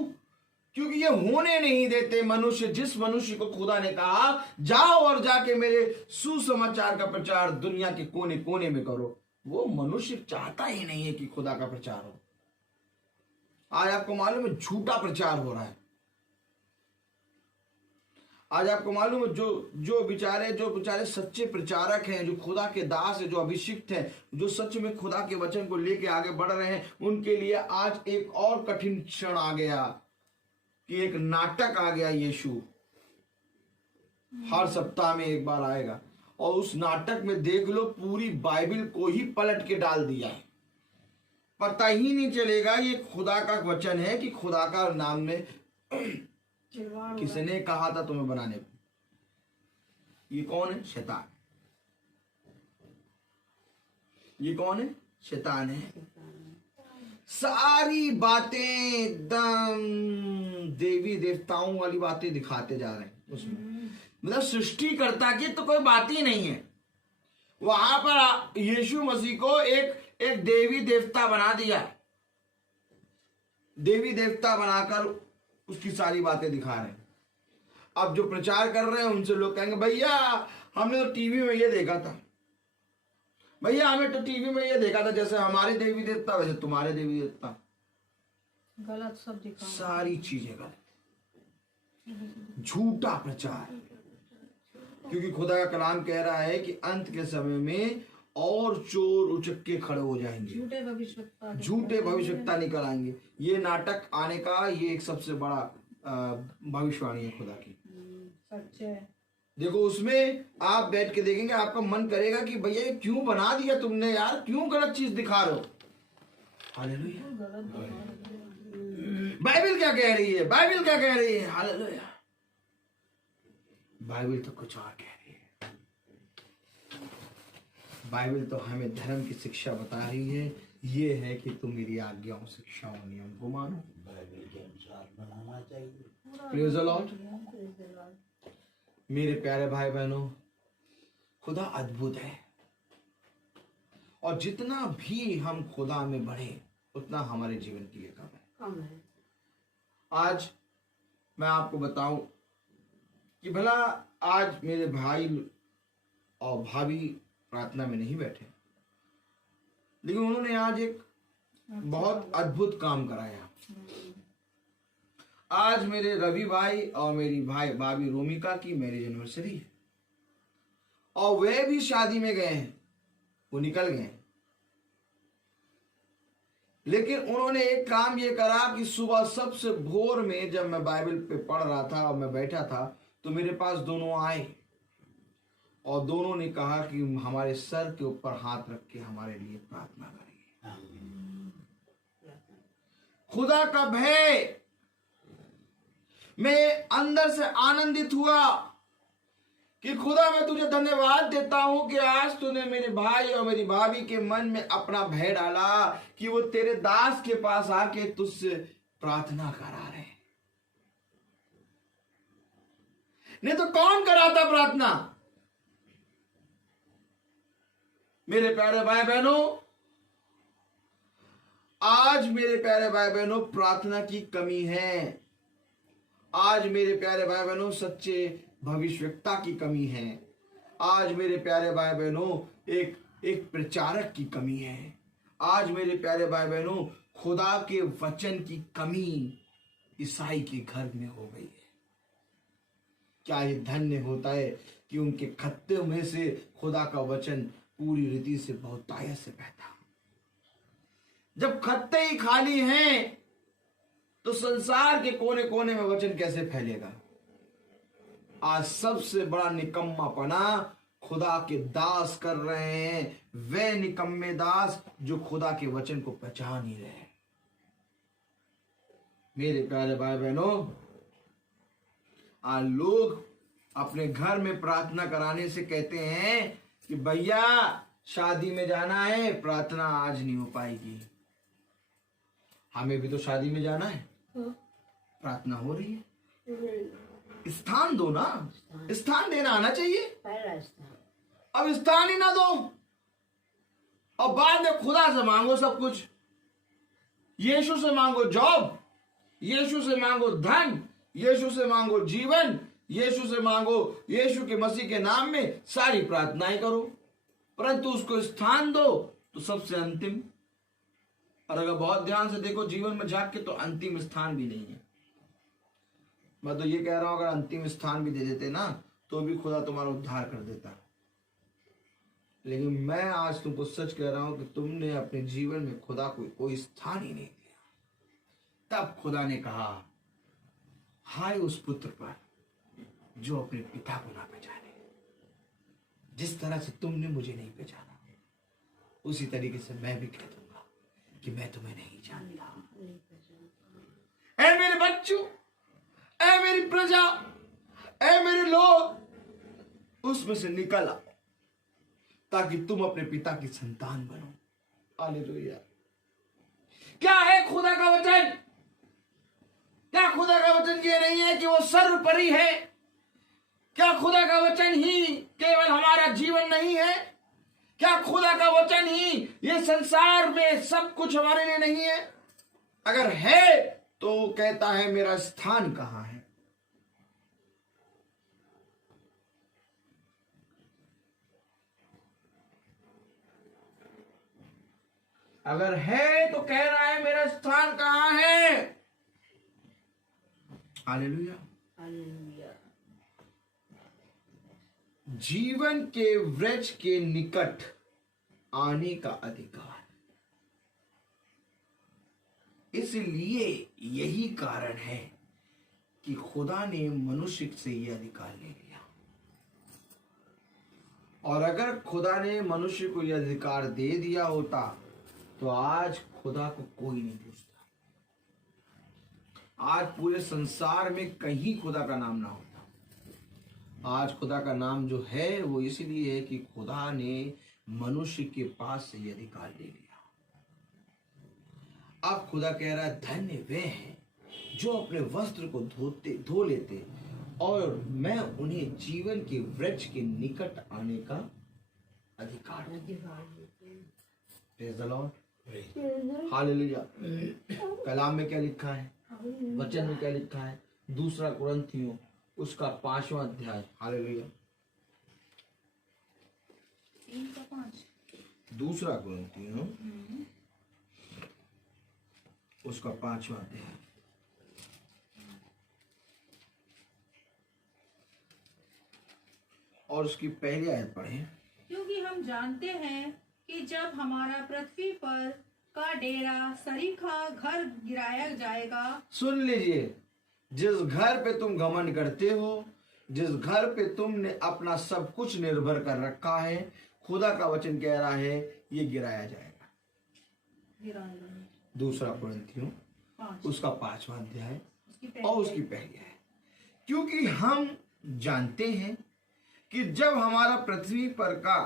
क्योंकि ये होने नहीं देते मनुष्य। जिस मनुष्य को खुदा ने कहा जाओ और जाके मेरे सुसमाचार का प्रचार दुनिया के कोने कोने में करो, वो मनुष्य चाहता ही नहीं है कि खुदा का प्रचार हो। आज आपको मालूम है झूठा प्रचार हो रहा है। आज आपको मालूम है जो बेचारे सच्चे प्रचारक हैं, जो खुदा के दास हैं, जो अभिषिक्त हैं, जो सच में खुदा के वचन को लेके आगे बढ़ रहे हैं, उनके लिए आज एक और कठिन क्षण आ गया कि एक नाटक आ गया। यीशु हर सप्ताह में एक बार आएगा और उस नाटक में देख लो पूरी बाइबल को ही पलट के डाल दिया है। पता ही नहीं चलेगा ये खुदा का वचन है कि खुदा का नाम में किसने कहा था तुम्हें बनाने को। ये कौन है? शैतान। ये कौन है? शैतान है। सारी बातें एकदम देवी देवताओं वाली बातें दिखाते जा रहे हैं उसमें। मतलब सृष्टिकर्ता की तो कोई बात ही नहीं है। वहां पर यीशु मसीह को एक देवी देवता बना दिया। देवी देवता बनाकर उसकी सारी बातें दिखा रहे हैं। अब जो प्रचार कर रहे हैं उनसे लोग कहेंगे भैया हमने तो टीवी में ये देखा था, भैया हमें तो टीवी में ये देखा था, जैसे हमारे देवी देवता वैसे तुम्हारे देवी देवता। गलत सब दिखा। सारी चीजें गलत, झूठा प्रचार। क्योंकि खुदा का कलाम कह रहा है कि अंत के समय में और चोर उचक्के खड़े हो जाएंगे, झूठे भविष्यवक्ता निकल आएंगे। ये नाटक आने का ये एक सबसे बड़ा भविष्यवाणी है खुदा की। सच है। देखो उसमें आप बैठ के देखेंगे, आपका मन करेगा कि भैया ये क्यों बना दिया तुमने यार, क्यों गलत चीज दिखा रहे हो। हालेलुया। बाइबल क्या कह रही है, बाइबल क्या कह रही है। हालेलुया। बाइबल तो कुछ और कह रही है। बाइबल तो हमें धर्म की शिक्षा बता रही है, ये है कि तुम मेरी आज्ञाओं शिक्षाओं नियम को मानो, बाइबल के अनुसार बनाना चाहिए। Praise the Lord. मेरे प्यारे भाई बहनों, खुदा अद्भुत है और जितना भी हम खुदा में बढ़े उतना हमारे जीवन के लिए कम है। आज मैं आपको बताऊं कि भला आज मेरे भाई और भाभी प्रार्थना में नहीं बैठे, लेकिन उन्होंने आज एक बहुत अद्भुत काम कराया। आज मेरे रवि भाई और मेरी भाभी रोमिका की मैरिज एनिवर्सरी है और वे भी शादी में गए हैं, वो निकल गए। लेकिन उन्होंने एक काम ये करा कि सुबह सबसे भोर में जब मैं बाइबल पे पढ़ रहा था और मैं बैठा था तो मेरे पास दोनों आए और दोनों ने कहा कि हमारे सर के ऊपर हाथ रख के हमारे लिए प्रार्थना करिए। खुदा का भय, मैं अंदर से आनंदित हुआ कि खुदा मैं तुझे धन्यवाद देता हूं कि आज तूने मेरे भाई और मेरी भाभी के मन में अपना भय डाला कि वो तेरे दास के पास आके तुझसे प्रार्थना करा रहे। नहीं तो कौन कराता प्रार्थना। मेरे प्यारे भाई बहनों, आज मेरे प्यारे भाई बहनों प्रार्थना की कमी है। आज मेरे प्यारे भाई बहनों सच्चे भविष्यवक्ता की कमी है। आज मेरे प्यारे भाई बहनों एक प्रचारक की कमी है। आज मेरे प्यारे भाई बहनों खुदा के वचन की कमी ईसाई के घर में हो गई है। क्या ये धन्य होता है कि उनके खत्ते में से खुदा का वचन पूरी रीति से बहुतायत से बहता। जब खत्ते ही खाली हैं तो संसार के कोने कोने में वचन कैसे फैलेगा। आज सबसे बड़ा निकम्मापना खुदा के दास कर रहे हैं, वे निकम्मे दास जो खुदा के वचन को पहचान नहीं रहे। मेरे प्यारे भाई बहनों, आज लोग अपने घर में प्रार्थना कराने से कहते हैं कि भैया शादी में जाना है, प्रार्थना आज नहीं हो पाएगी। हमें भी तो शादी में जाना है, प्रार्थना हो रही है। स्थान दो ना, स्थान देना आना चाहिए। अब स्थान ही ना दो और बाद में खुदा से मांगो सब कुछ। यीशु से मांगो जॉब, यीशु से मांगो धन, यीशु से मांगो जीवन, यीशु से मांगो, यीशु के मसीह के नाम में सारी प्रार्थनाएं करो, परंतु उसको स्थान दो तो सबसे अंतिम। और अगर बहुत ध्यान से देखो जीवन में झांक के तो अंतिम स्थान भी नहीं है। मैं तो ये कह रहा हूं अगर अंतिम स्थान भी दे देते ना तो भी खुदा तुम्हारा उद्धार कर देता। लेकिन मैं आज तुमको सच कह रहा हूं कि तुमने अपने जीवन में खुदा को कोई स्थान ही नहीं दिया। तब खुदा ने कहा हाय उस पुत्र पर जो अपने पिता को ना पहचाने। जिस तरह से तुमने मुझे नहीं पहचाना उसी तरीके से मैं भी कह दूंगा कि मैं तुम्हें नहीं जानता। ऐ मेरे बच्चों, ऐ मेरी प्रजा, ऐ मेरे लोग, उसमें से निकल आओ ताकि तुम अपने पिता की संतान बनो। हालेलुया। क्या है खुदा का वचन? क्या खुदा का वचन ये नहीं है कि वो सर्वोपरि है? क्या खुदा का वचन ही केवल हमारा जीवन नहीं है? क्या खुदा का वचन ही ये संसार में सब कुछ हमारे लिए नहीं है? अगर है तो कहता है मेरा स्थान कहां है? अगर है तो कह रहा है मेरा स्थान कहाँ है। हालेलुया। जीवन के वृक्ष के निकट आने का अधिकार। इसलिए यही कारण है कि खुदा ने मनुष्य से यह अधिकार ले लिया। और अगर खुदा ने मनुष्य को यह अधिकार दे दिया होता तो आज खुदा को कोई नहीं पूछता। आज पूरे संसार में कहीं खुदा का नाम ना होता। आज खुदा का नाम जो है वो इसलिए है कि खुदा ने मनुष्य के पास से यह अधिकार ले लिया। अब खुदा कह रहा है धन्य वे हैं जो अपने वस्त्र को धो लेते और मैं उन्हें जीवन के वृक्ष के निकट आने का अधिकार प्रेज़ द लॉर्ड। हालेलुया। कलाम में क्या लिखा है, वचन में क्या लिखा है? 2 कुरिन्थियों उसका 5वां अध्याय। हालेलुया। 2 कुरिन्थियों उसका 5वां अध्याय और उसकी पहली आयत पढ़ें। क्योंकि हम जानते हैं कि जब हमारा पृथ्वी पर का डेरा सरीखा घर गिराया जाएगा। सुन लीजिए, जिस घर पे तुम घमंड करते हो, जिस घर पे तुमने अपना सब कुछ निर्भर कर रखा है, खुदा का वचन कह रहा है ये गिराया जाएगा। 2 कुरिन्थियों उसका 5वां अध्याय और उसकी पहली आयत। क्योंकि हम जानते हैं कि जब हमारा पृथ्वी पर का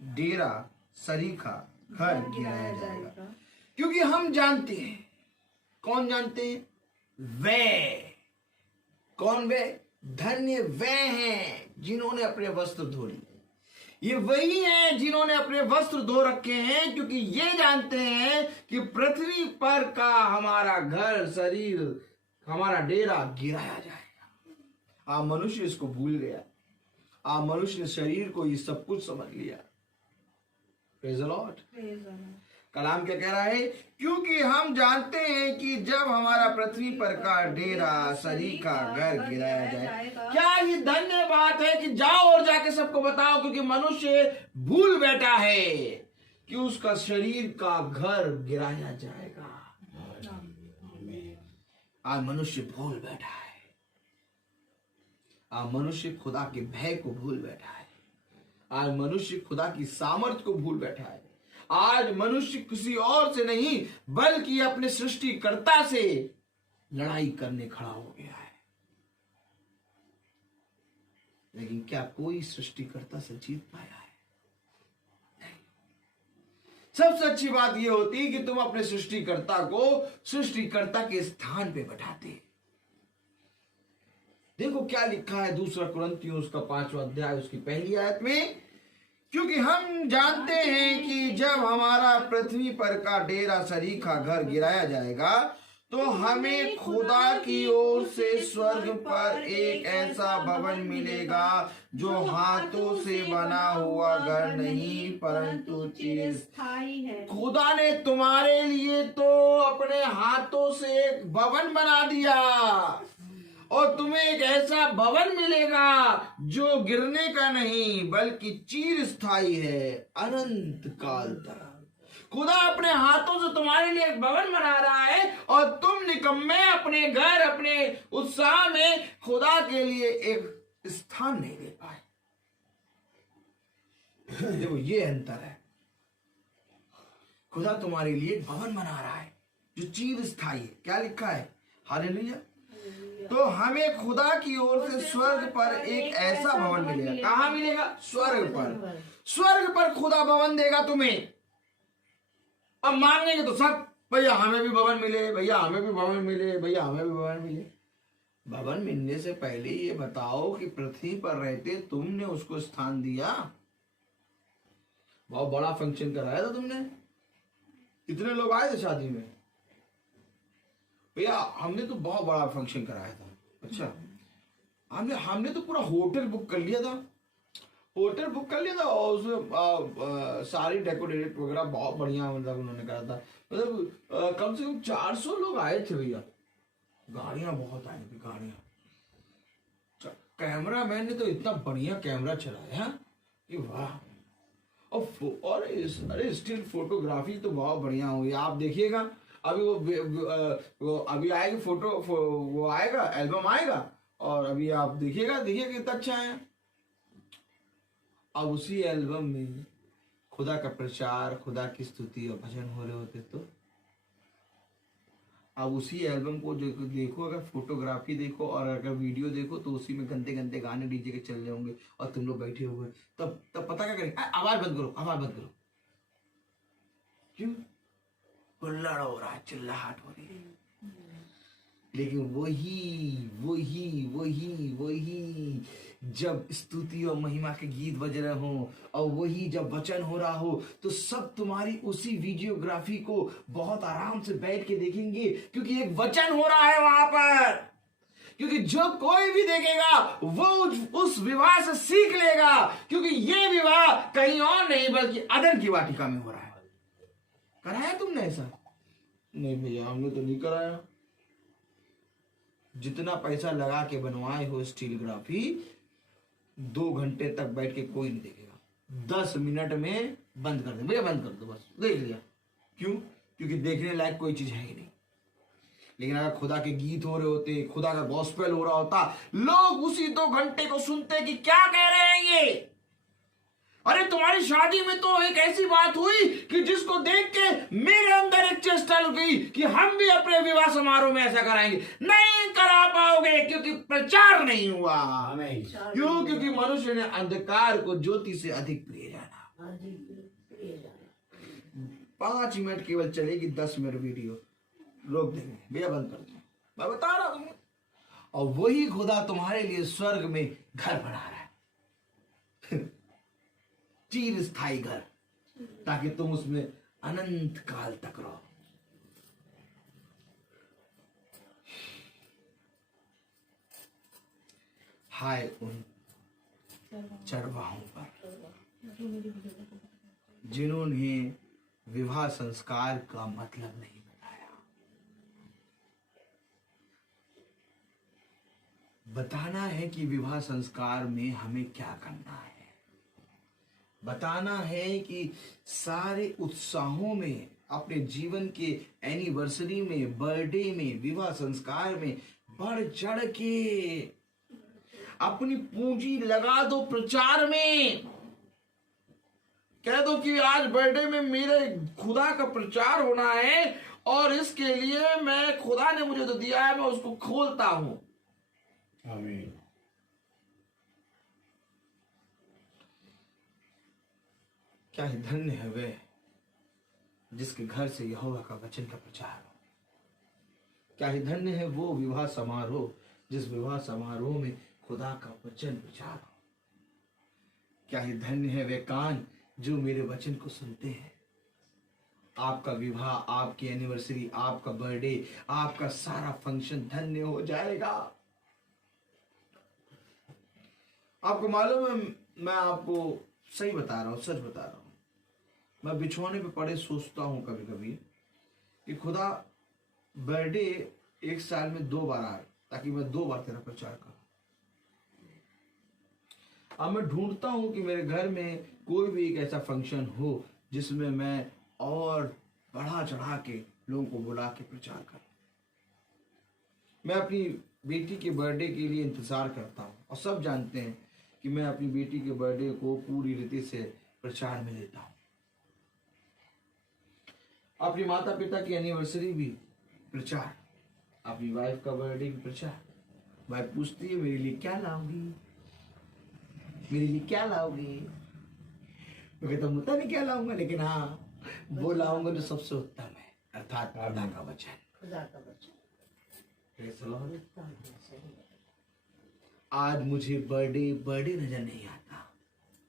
डेरा सरीखा घर गिराया जाएगा। क्योंकि हम जानते हैं। कौन जानते हैं? वे। कौन वे? धन्य वे हैं जिन्होंने अपने वस्त्र धो लिए। ये वही हैं जिन्होंने अपने वस्त्र धो रखे हैं, क्योंकि ये जानते हैं कि पृथ्वी पर का हमारा घर, शरीर, हमारा डेरा गिराया जाएगा। आप मनुष्य इसको भूल गया। आप मनुष्य ने शरीर को ये सब कुछ समझ लिया। Praise the Lord. कलाम क्या कह रहा है? क्योंकि हम जानते हैं कि जब हमारा पृथ्वी पर का डेरा सरीखा घर गिराया जाए। क्या ये धन्य बात है कि जाओ और जाके सबको बताओ, क्योंकि मनुष्य भूल बैठा है कि उसका शरीर का घर गिराया जाएगा। आज मनुष्य भूल बैठा है। आज मनुष्य खुदा के भय को भूल बैठा है। आज मनुष्य खुदा की सामर्थ को भूल बैठा है। आज मनुष्य किसी और से नहीं बल्कि अपने सृष्टिकर्ता से लड़ाई करने खड़ा हो गया है। लेकिन क्या कोई सृष्टिकर्ता से जीत पाया है? नहीं। सबसे अच्छी बात यह होती कि तुम अपने सृष्टिकर्ता को सृष्टिकर्ता के स्थान पे बैठाते। देखो क्या लिखा है 2 कुरिन्थियों उसका 5वां अध्याय उसकी पहली आयत में। क्योंकि हम जानते हैं कि जब हमारा पृथ्वी पर का डेरा सरीखा घर गिराया जाएगा तो हमें खुदा की ओर से स्वर्ग पर एक ऐसा भवन मिलेगा जो हाथों से बना हुआ घर नहीं परंतु चिरस्थायी है। खुदा ने तुम्हारे लिए तो अपने हाथों से एक भवन बना दिया और तुम्हें एक ऐसा भवन मिलेगा जो गिरने का नहीं बल्कि चिरस्थायी है, अनंत काल तक। खुदा अपने हाथों से तुम्हारे लिए एक भवन बना रहा है और तुम निकम्मे अपने घर, अपने उत्साह में खुदा के लिए एक स्थान नहीं दे पाए। देखो ये अंतर है। खुदा तुम्हारे लिए एक भवन बना रहा है जो चिरस्थायी है। क्या लिखा है? हालेलुया। तो हमें खुदा की ओर से स्वर्ग पर एक ऐसा भवन मिलेगा। कहाँ मिलेगा? स्वर्ग पर। स्वर्ग पर खुदा भवन देगा तुम्हें। अब मांगेंगे तो सब, भैया हमें भी भवन मिले, भैया हमें भी भवन मिले, भैया हमें भी भवन मिले। भवन मिलने से पहले ये बताओ कि पृथ्वी पर रहते तुमने उसको स्थान दिया? बहुत बड़ा फंक्शन कराया था तुमने। कितने लोग आए थे शादी में? भैया हमने तो बहुत बड़ा फंक्शन कराया था। अच्छा, हमने तो पूरा होटल बुक कर लिया था होटल बुक कर लिया था और उसमें सारी डेकोरेट वगैरह बहुत बढ़िया मतलब उन्होंने करा था। मतलब कम से कम 400 लोग आए थे भैया। गाड़ियां बहुत आई थी, गाड़ियां। कैमरा मैन ने तो इतना बढ़िया कैमरा चलाया कि वाह। और अरे स्टिल फोटोग्राफी तो बहुत बढ़िया हुई। आप देखिएगा अभी वो अभी आएगी फोटो, वो आएगा, एल्बम आएगा, और अभी आप देखिएगा कितना अच्छा है। अब उसी एल्बम में खुदा का प्रचार, खुदा की स्तुति और भजन हो रहे होते तो अब उसी एल्बम को जो देखो, अगर फोटोग्राफी देखो और अगर वीडियो देखो तो उसी में गंदे गंदे गाने डीजे के चल रहे होंगे और तुम लोग बैठे हुए, तब पता क्या करेंगे? आवाज बंद करो, आवाज बंद करो। क्यों? हुल्लड़ हो रहा है, चिल्लाहट हो रही है। लेकिन वही जब स्तुति और महिमा के गीत बज रहे हो और वही जब वचन हो रहा हो तो सब तुम्हारी उसी वीडियोग्राफी को बहुत आराम से बैठ के देखेंगे, क्योंकि एक वचन हो रहा है वहां पर। क्योंकि जो कोई भी देखेगा वो उस विवाह से सीख लेगा, क्योंकि ये विवाह कहीं और नहीं बल्कि अदन की वाटिका में हो रहा है। कराया तुमने ऐसा? नहीं भैया, हमने तो नहीं कराया। जितना पैसा लगा के बनवाए हो स्टीलग्राफी, 2 घंटे तक बैठ के कोई नहीं देखेगा। 10 मिनट में बंद कर दे भैया, बंद कर दो, बस देख लिया। क्यों? क्योंकि देखने लायक कोई चीज है ही नहीं। लेकिन अगर खुदा के गीत हो रहे होते, खुदा का गॉस्पेल हो रहा होता, लोग उसी 2 घंटे को सुनते कि क्या कह रहे हैं ये। अरे तुम्हारी शादी में तो एक ऐसी बात हुई कि जिसको देख के मेरे अंदर एक चेष्टा गई कि हम भी अपने विवाह समारोह में ऐसा कराएंगे। नहीं करा पाओगे क्योंकि प्रचार नहीं हुआ। क्यों? क्योंकि मनुष्य ने अंधकार को ज्योति से अधिक प्रिय जाना। 5 मिनट केवल चलेगी, 10 मिनट वीडियो रोक देंगे भैया, बंद कर दो। मैं बता रहा हूं। और वही खुदा तुम्हारे लिए स्वर्ग में घर बना रहा है, चिर स्थायी घर, ताकि तुम उसमें अनंत काल तक रहो। हाय उन चरवाहों पर जिन्होंने विवाह संस्कार का मतलब नहीं बताया। बताना है कि विवाह संस्कार में हमें क्या करना है। बताना है कि सारे उत्साहों में, अपने जीवन के एनिवर्सरी में, बर्थडे में, विवाह संस्कार में बढ़ चढ़ के अपनी पूंजी लगा दो प्रचार में। कह दो कि आज बर्थडे में मेरे खुदा का प्रचार होना है और इसके लिए मैं, खुदा ने मुझे जो दिया है मैं उसको खोलता हूं। आमीन। क्या ही धन्य है वे जिसके घर से यहोवा का वचन का प्रचार हो। क्या ही धन्य है वो विवाह समारोह जिस विवाह समारोह में खुदा का वचन प्रचार हो। क्या ही धन्य है वे कान जो मेरे वचन को सुनते हैं। आपका विवाह, आपकी एनिवर्सरी, आपका बर्थडे, आपका सारा फंक्शन धन्य हो जाएगा। आपको मालूम है, मैं आपको सही बता रहा हूं, सच बता रहा हूं। मैं बिछौने पे पड़े सोचता हूं कभी कभी कि खुदा बर्थडे 1 साल में 2 बार आए ताकि मैं 2 बार तेरा प्रचार करूं। अब मैं ढूंढता हूं कि मेरे घर में कोई भी एक ऐसा फंक्शन हो जिसमें मैं और बढ़ा चढ़ा के लोगों को बुला के प्रचार करूं। मैं अपनी बेटी के बर्थडे के लिए इंतजार करता हूं और सब जानते हैं कि मैं अपनी बेटी के बर्थडे को पूरी रीति से प्रचार में लेता हूं। अपनी माता पिता की एनिवर्सरी भी प्रचार, अपनी वाइफ का बर्थडे भी प्रचार। वाइफ पूछती है मेरे लिए क्या लाओगी, मेरे लिए क्या लाओगी। मैं कहता हूं पता नहीं क्या लाऊंगा, लेकिन हाँ वो लाऊंगा जो सबसे उत्तम है, अर्थात खुदा का वचन। आज मुझे बर्थडे नजर नहीं आता,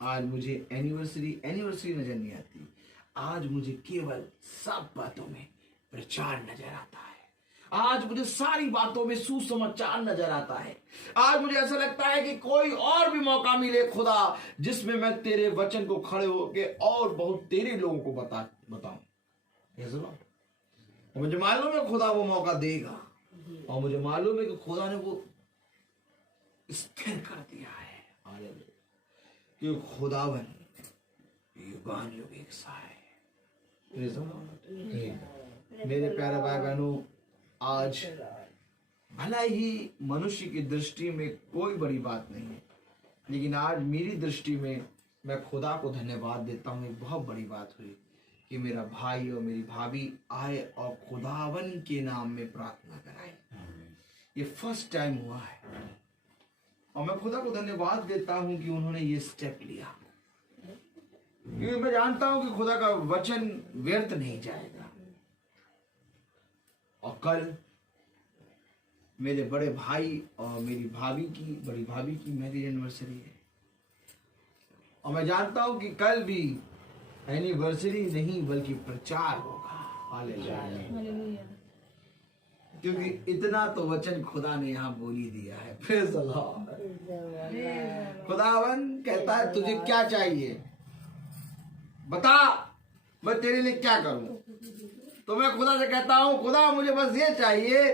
आज मुझे एनिवर्सरी नजर नहीं आती। आज मुझे केवल सब बातों में प्रचार नजर आता है। आज मुझे सारी बातों में सुसमाचार नजर आता है। आज मुझे ऐसा लगता है कि कोई और भी मौका मिले खुदा, जिसमें मैं तेरे वचन को खड़े होके और बहुत तेरे लोगों को बताऊं। मुझे मालूम है खुदा वो मौका देगा, और मुझे मालूम है कि खुदा ने वो स्थिर कर दिया है। हालेलुया। कि खुदावन युगान युग एक सा है। मेरे प्यारे भाई बहनों, आज भला ही मनुष्य की दृष्टि में कोई बड़ी बात नहीं है, लेकिन आज मेरी दृष्टि में मैं खुदा को धन्यवाद देता हूँ। एक बहुत बड़ी बात हुई कि मेरा भाई और मेरी भाभी आए और खुदावन के नाम में प्रार्थना कराए। ये फर्स्ट टाइम हुआ है, और मैं खुदा को धन्यवाद देता हूँ कि उन्होंने ये स्टेप लिया, क्योंकि मैं जानता हूँ कि खुदा का वचन व्यर्थ नहीं जाएगा। और कल मेरे बड़े भाई और मेरी बड़ी भाभी की मैरिज एनिवर्सरी है, और मैं जानता हूं कि कल भी एनिवर्सरी नहीं बल्कि प्रचार होगा। हालेलुया। क्योंकि इतना तो वचन खुदा ने यहाँ बोल ही दिया है। Praise the Lord. खुदावन कहता है तुझे क्या चाहिए बता, मैं तेरे लिए क्या करूं। तो मैं खुदा से कहता हूं, खुदा मुझे बस ये चाहिए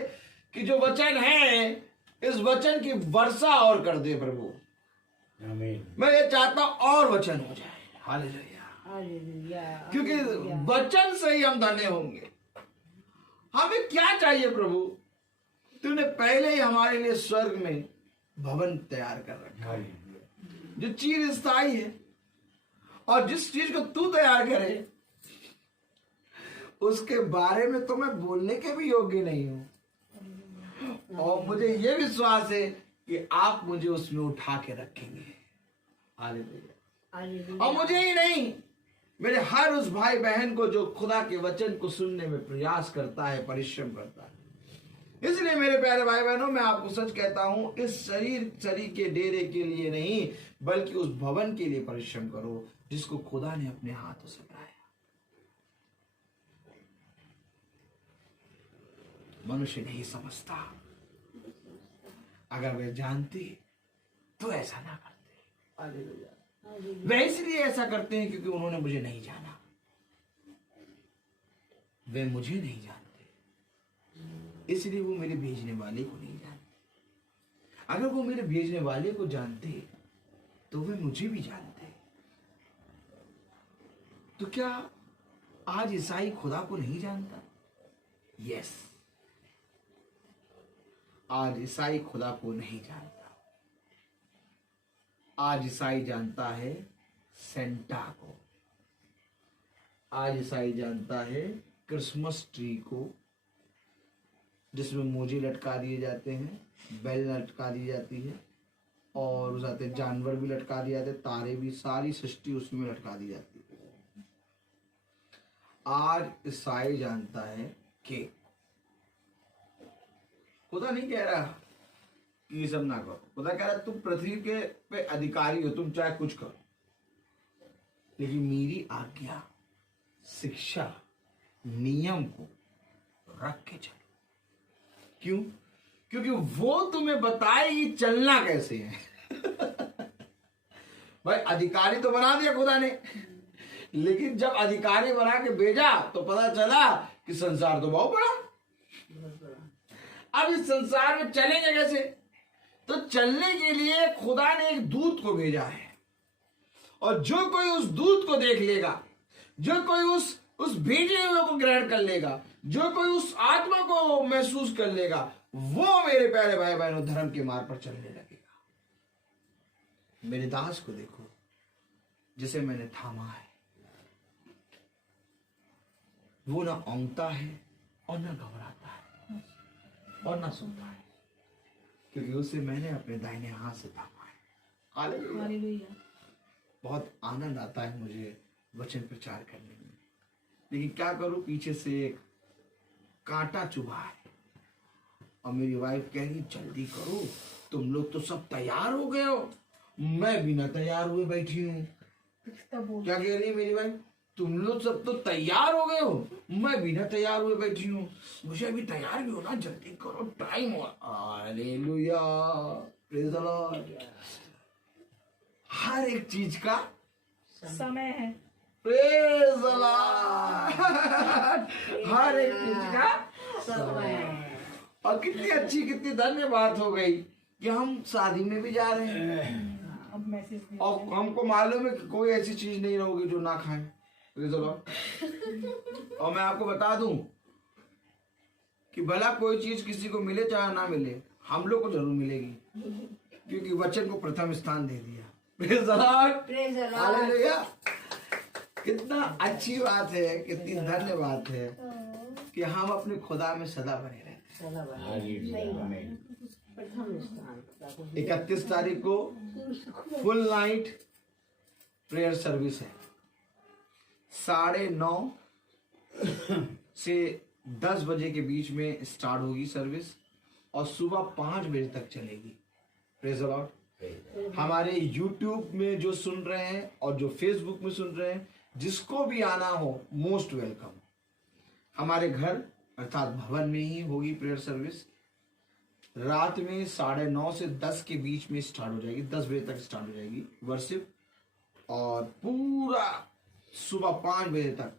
कि जो वचन है इस वचन की वर्षा और कर दे प्रभु। आमीन। मैं ये चाहता हूं और वचन हो जाए। हालेलुया। क्योंकि वचन से ही हम धन्य होंगे। हमें क्या चाहिए प्रभु? तूने पहले ही हमारे लिए स्वर्ग में भवन तैयार कर रखा है, जो चीज स्थायी है, और जिस चीज को तू तैयार करे उसके बारे में तो मैं बोलने के भी योग्य नहीं हूं, और मुझे यह विश्वास है कि आप मुझे उसमें उठा के रखेंगे। हालेलुया। और मुझे ही नहीं, मेरे हर उस भाई बहन को जो खुदा के वचन को सुनने में प्रयास करता है, परिश्रम करता है। इसलिए मेरे प्यारे भाई बहनों, मैं आपको सच कहता हूं, इस शरीर के डेरे के लिए नहीं बल्कि उस भवन के लिए परिश्रम करो जिसको खुदा ने अपने हाथों से बनाया। मनुष्य नहीं समझता, अगर वे जानते तो ऐसा ना करते। हालेलुया। वे इसलिए ऐसा करते हैं क्योंकि उन्होंने मुझे नहीं जाना। वे मुझे नहीं जानते, इसलिए वो मेरे भेजने वाले को नहीं जानते। अगर वो मेरे भेजने वाले को जानते तो वे मुझे भी जानते। तो क्या आज ईसाई खुदा को नहीं जानता? यस, आज ईसाई खुदा को नहीं जानता। आज ईसाई जानता है सेंटा को। आज ईसाई जानता है क्रिसमस ट्री को, जिसमें मोजे लटका दिए जाते हैं, बेल लटका दी जाती है, और उस आते जानवर भी लटका दिए जाते, तारे भी, सारी सृष्टि उसमें लटका दी जाती है। आज ईसाई जानता है कि खुदा नहीं कह रहा कि ये सब ना करो। खुदा कह रहा तुम पृथ्वी के पे अधिकारी हो, तुम चाहे कुछ करो, लेकिन मेरी आज्ञा, शिक्षा, नियम को रख के चलो। क्यों? क्योंकि वो तुम्हें बताएगी चलना कैसे है। भाई अधिकारी तो बना दिया खुदा ने, लेकिन जब अधिकारी बना के भेजा तो पता चला कि संसार तो बहुत बड़ा। अब इस संसार में चलेंगे कैसे? तो चलने के लिए खुदा ने एक दूत को भेजा है, और जो कोई उस दूत को देख लेगा, जो कोई उस भेजे हुए को ग्रहण कर लेगा, जो कोई उस आत्मा को महसूस कर लेगा, वो मेरे प्यारे भाई बहनों धर्म के मार्ग पर चलने लगेगा। मेरे दास को देखो जिसे मैंने थामा है, वो ना औंगता है और ना घबराता है और ना सोता है, क्योंकि उसे मैंने अपने दाहिने हाथ से थामा है। हालेलुया। बहुत आनंद आता है मुझे वचन प्रचार करने में, लेकिन क्या करूं, पीछे से एक कांटा चुभा है, और मेरी वाइफ कह रही जल्दी करो, तुम लोग तो सब तैयार हो गए हो, मैं बिना तैयार हुए बैठी हूँ। क्या कह रही है मेरी वाइफ? तुम लोग सब तो तैयार हो गए हो, मैं बिना तैयार हुए बैठी हूँ। मुझे अभी तैयार भी होना, जल्दी करो, टाइम हो। Hallelujah, praise the Lord. हर एक चीज का समय है। Praise the Lord. हर एक चीज का समय। और कितनी अच्छी, कितनी धन्य बात हो गई कि हम शादी में भी जा रहे हैं अब मैसेज और हमको मालूम है कि कोई ऐसी चीज नहीं रहोगी जो ना खाएं। Praise the Lord. और मैं आपको बता दूं कि भला कोई चीज किसी को मिले चाहे ना मिले, हम लोग को जरूर मिलेगी, क्योंकि वचन को प्रथम स्थान दे दिया। Praise the Lord. Praise the Lord. Hallelujah. कितना अच्छी बात है, कितनी धन्य बात है कि हम अपने खुदा में सदा बने रहे। चलो भाई, सही बात है। प्रथम स्थान। 31 तारीख को फुल नाइट प्रेयर सर्विस है। 9:30 से 10 बजे के बीच में स्टार्ट होगी सर्विस और सुबह 5 बजे तक चलेगी। Praise the Lord. हमारे YouTube में जो सुन रहे हैं और जो Facebook में सुन रहे हैं, जिसको भी आना हो, मोस्ट वेलकम। हमारे घर अर्थात भवन में ही होगी प्रेयर सर्विस। रात में 9:30 से 10 के बीच में स्टार्ट हो जाएगी, 10 बजे तक स्टार्ट हो जाएगी वर्शिप, और पूरा सुबह 5 बजे तक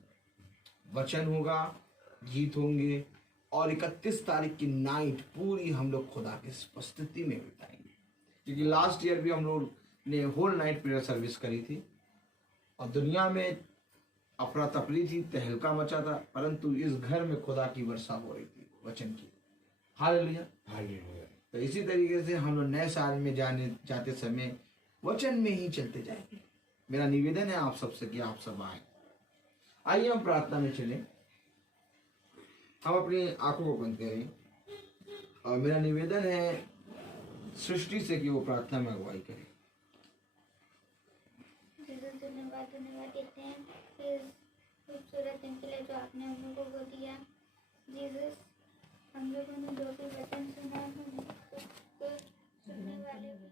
वचन होगा, गीत होंगे, और 31 तारीख की नाइट पूरी हम लोग खुदा की उपस्थिति में बिताएंगे। क्योंकि लास्ट ईयर भी हम लोग ने होल नाइट प्रेयर सर्विस करी थी और दुनिया में अफरा तफरी थी, तहलका मचा था, परंतु इस घर में खुदा की वर्षा हो रही थी वचन की। हालेलुया। तो इसी तरीके से हम लोग नए साल में जाते समय वचन में ही चलते जाएंगे। मेरा निवेदन है आप सबसे कि आप सब आए। आइए हम प्रार्थना में चलें। हम अपनी आंखों को बंद करें और मेरा निवेदन है सृष्टि से कि वो प्रार्थना में अगुवाई करे। जीसस धन्यवाद देते हैं इस खूबसूरत दिन के लिए जो आपने हम लोगों को दिया। जीसस, हम लोगों ने जो भी वचन सुना है, हम उसको सुनने वाले भी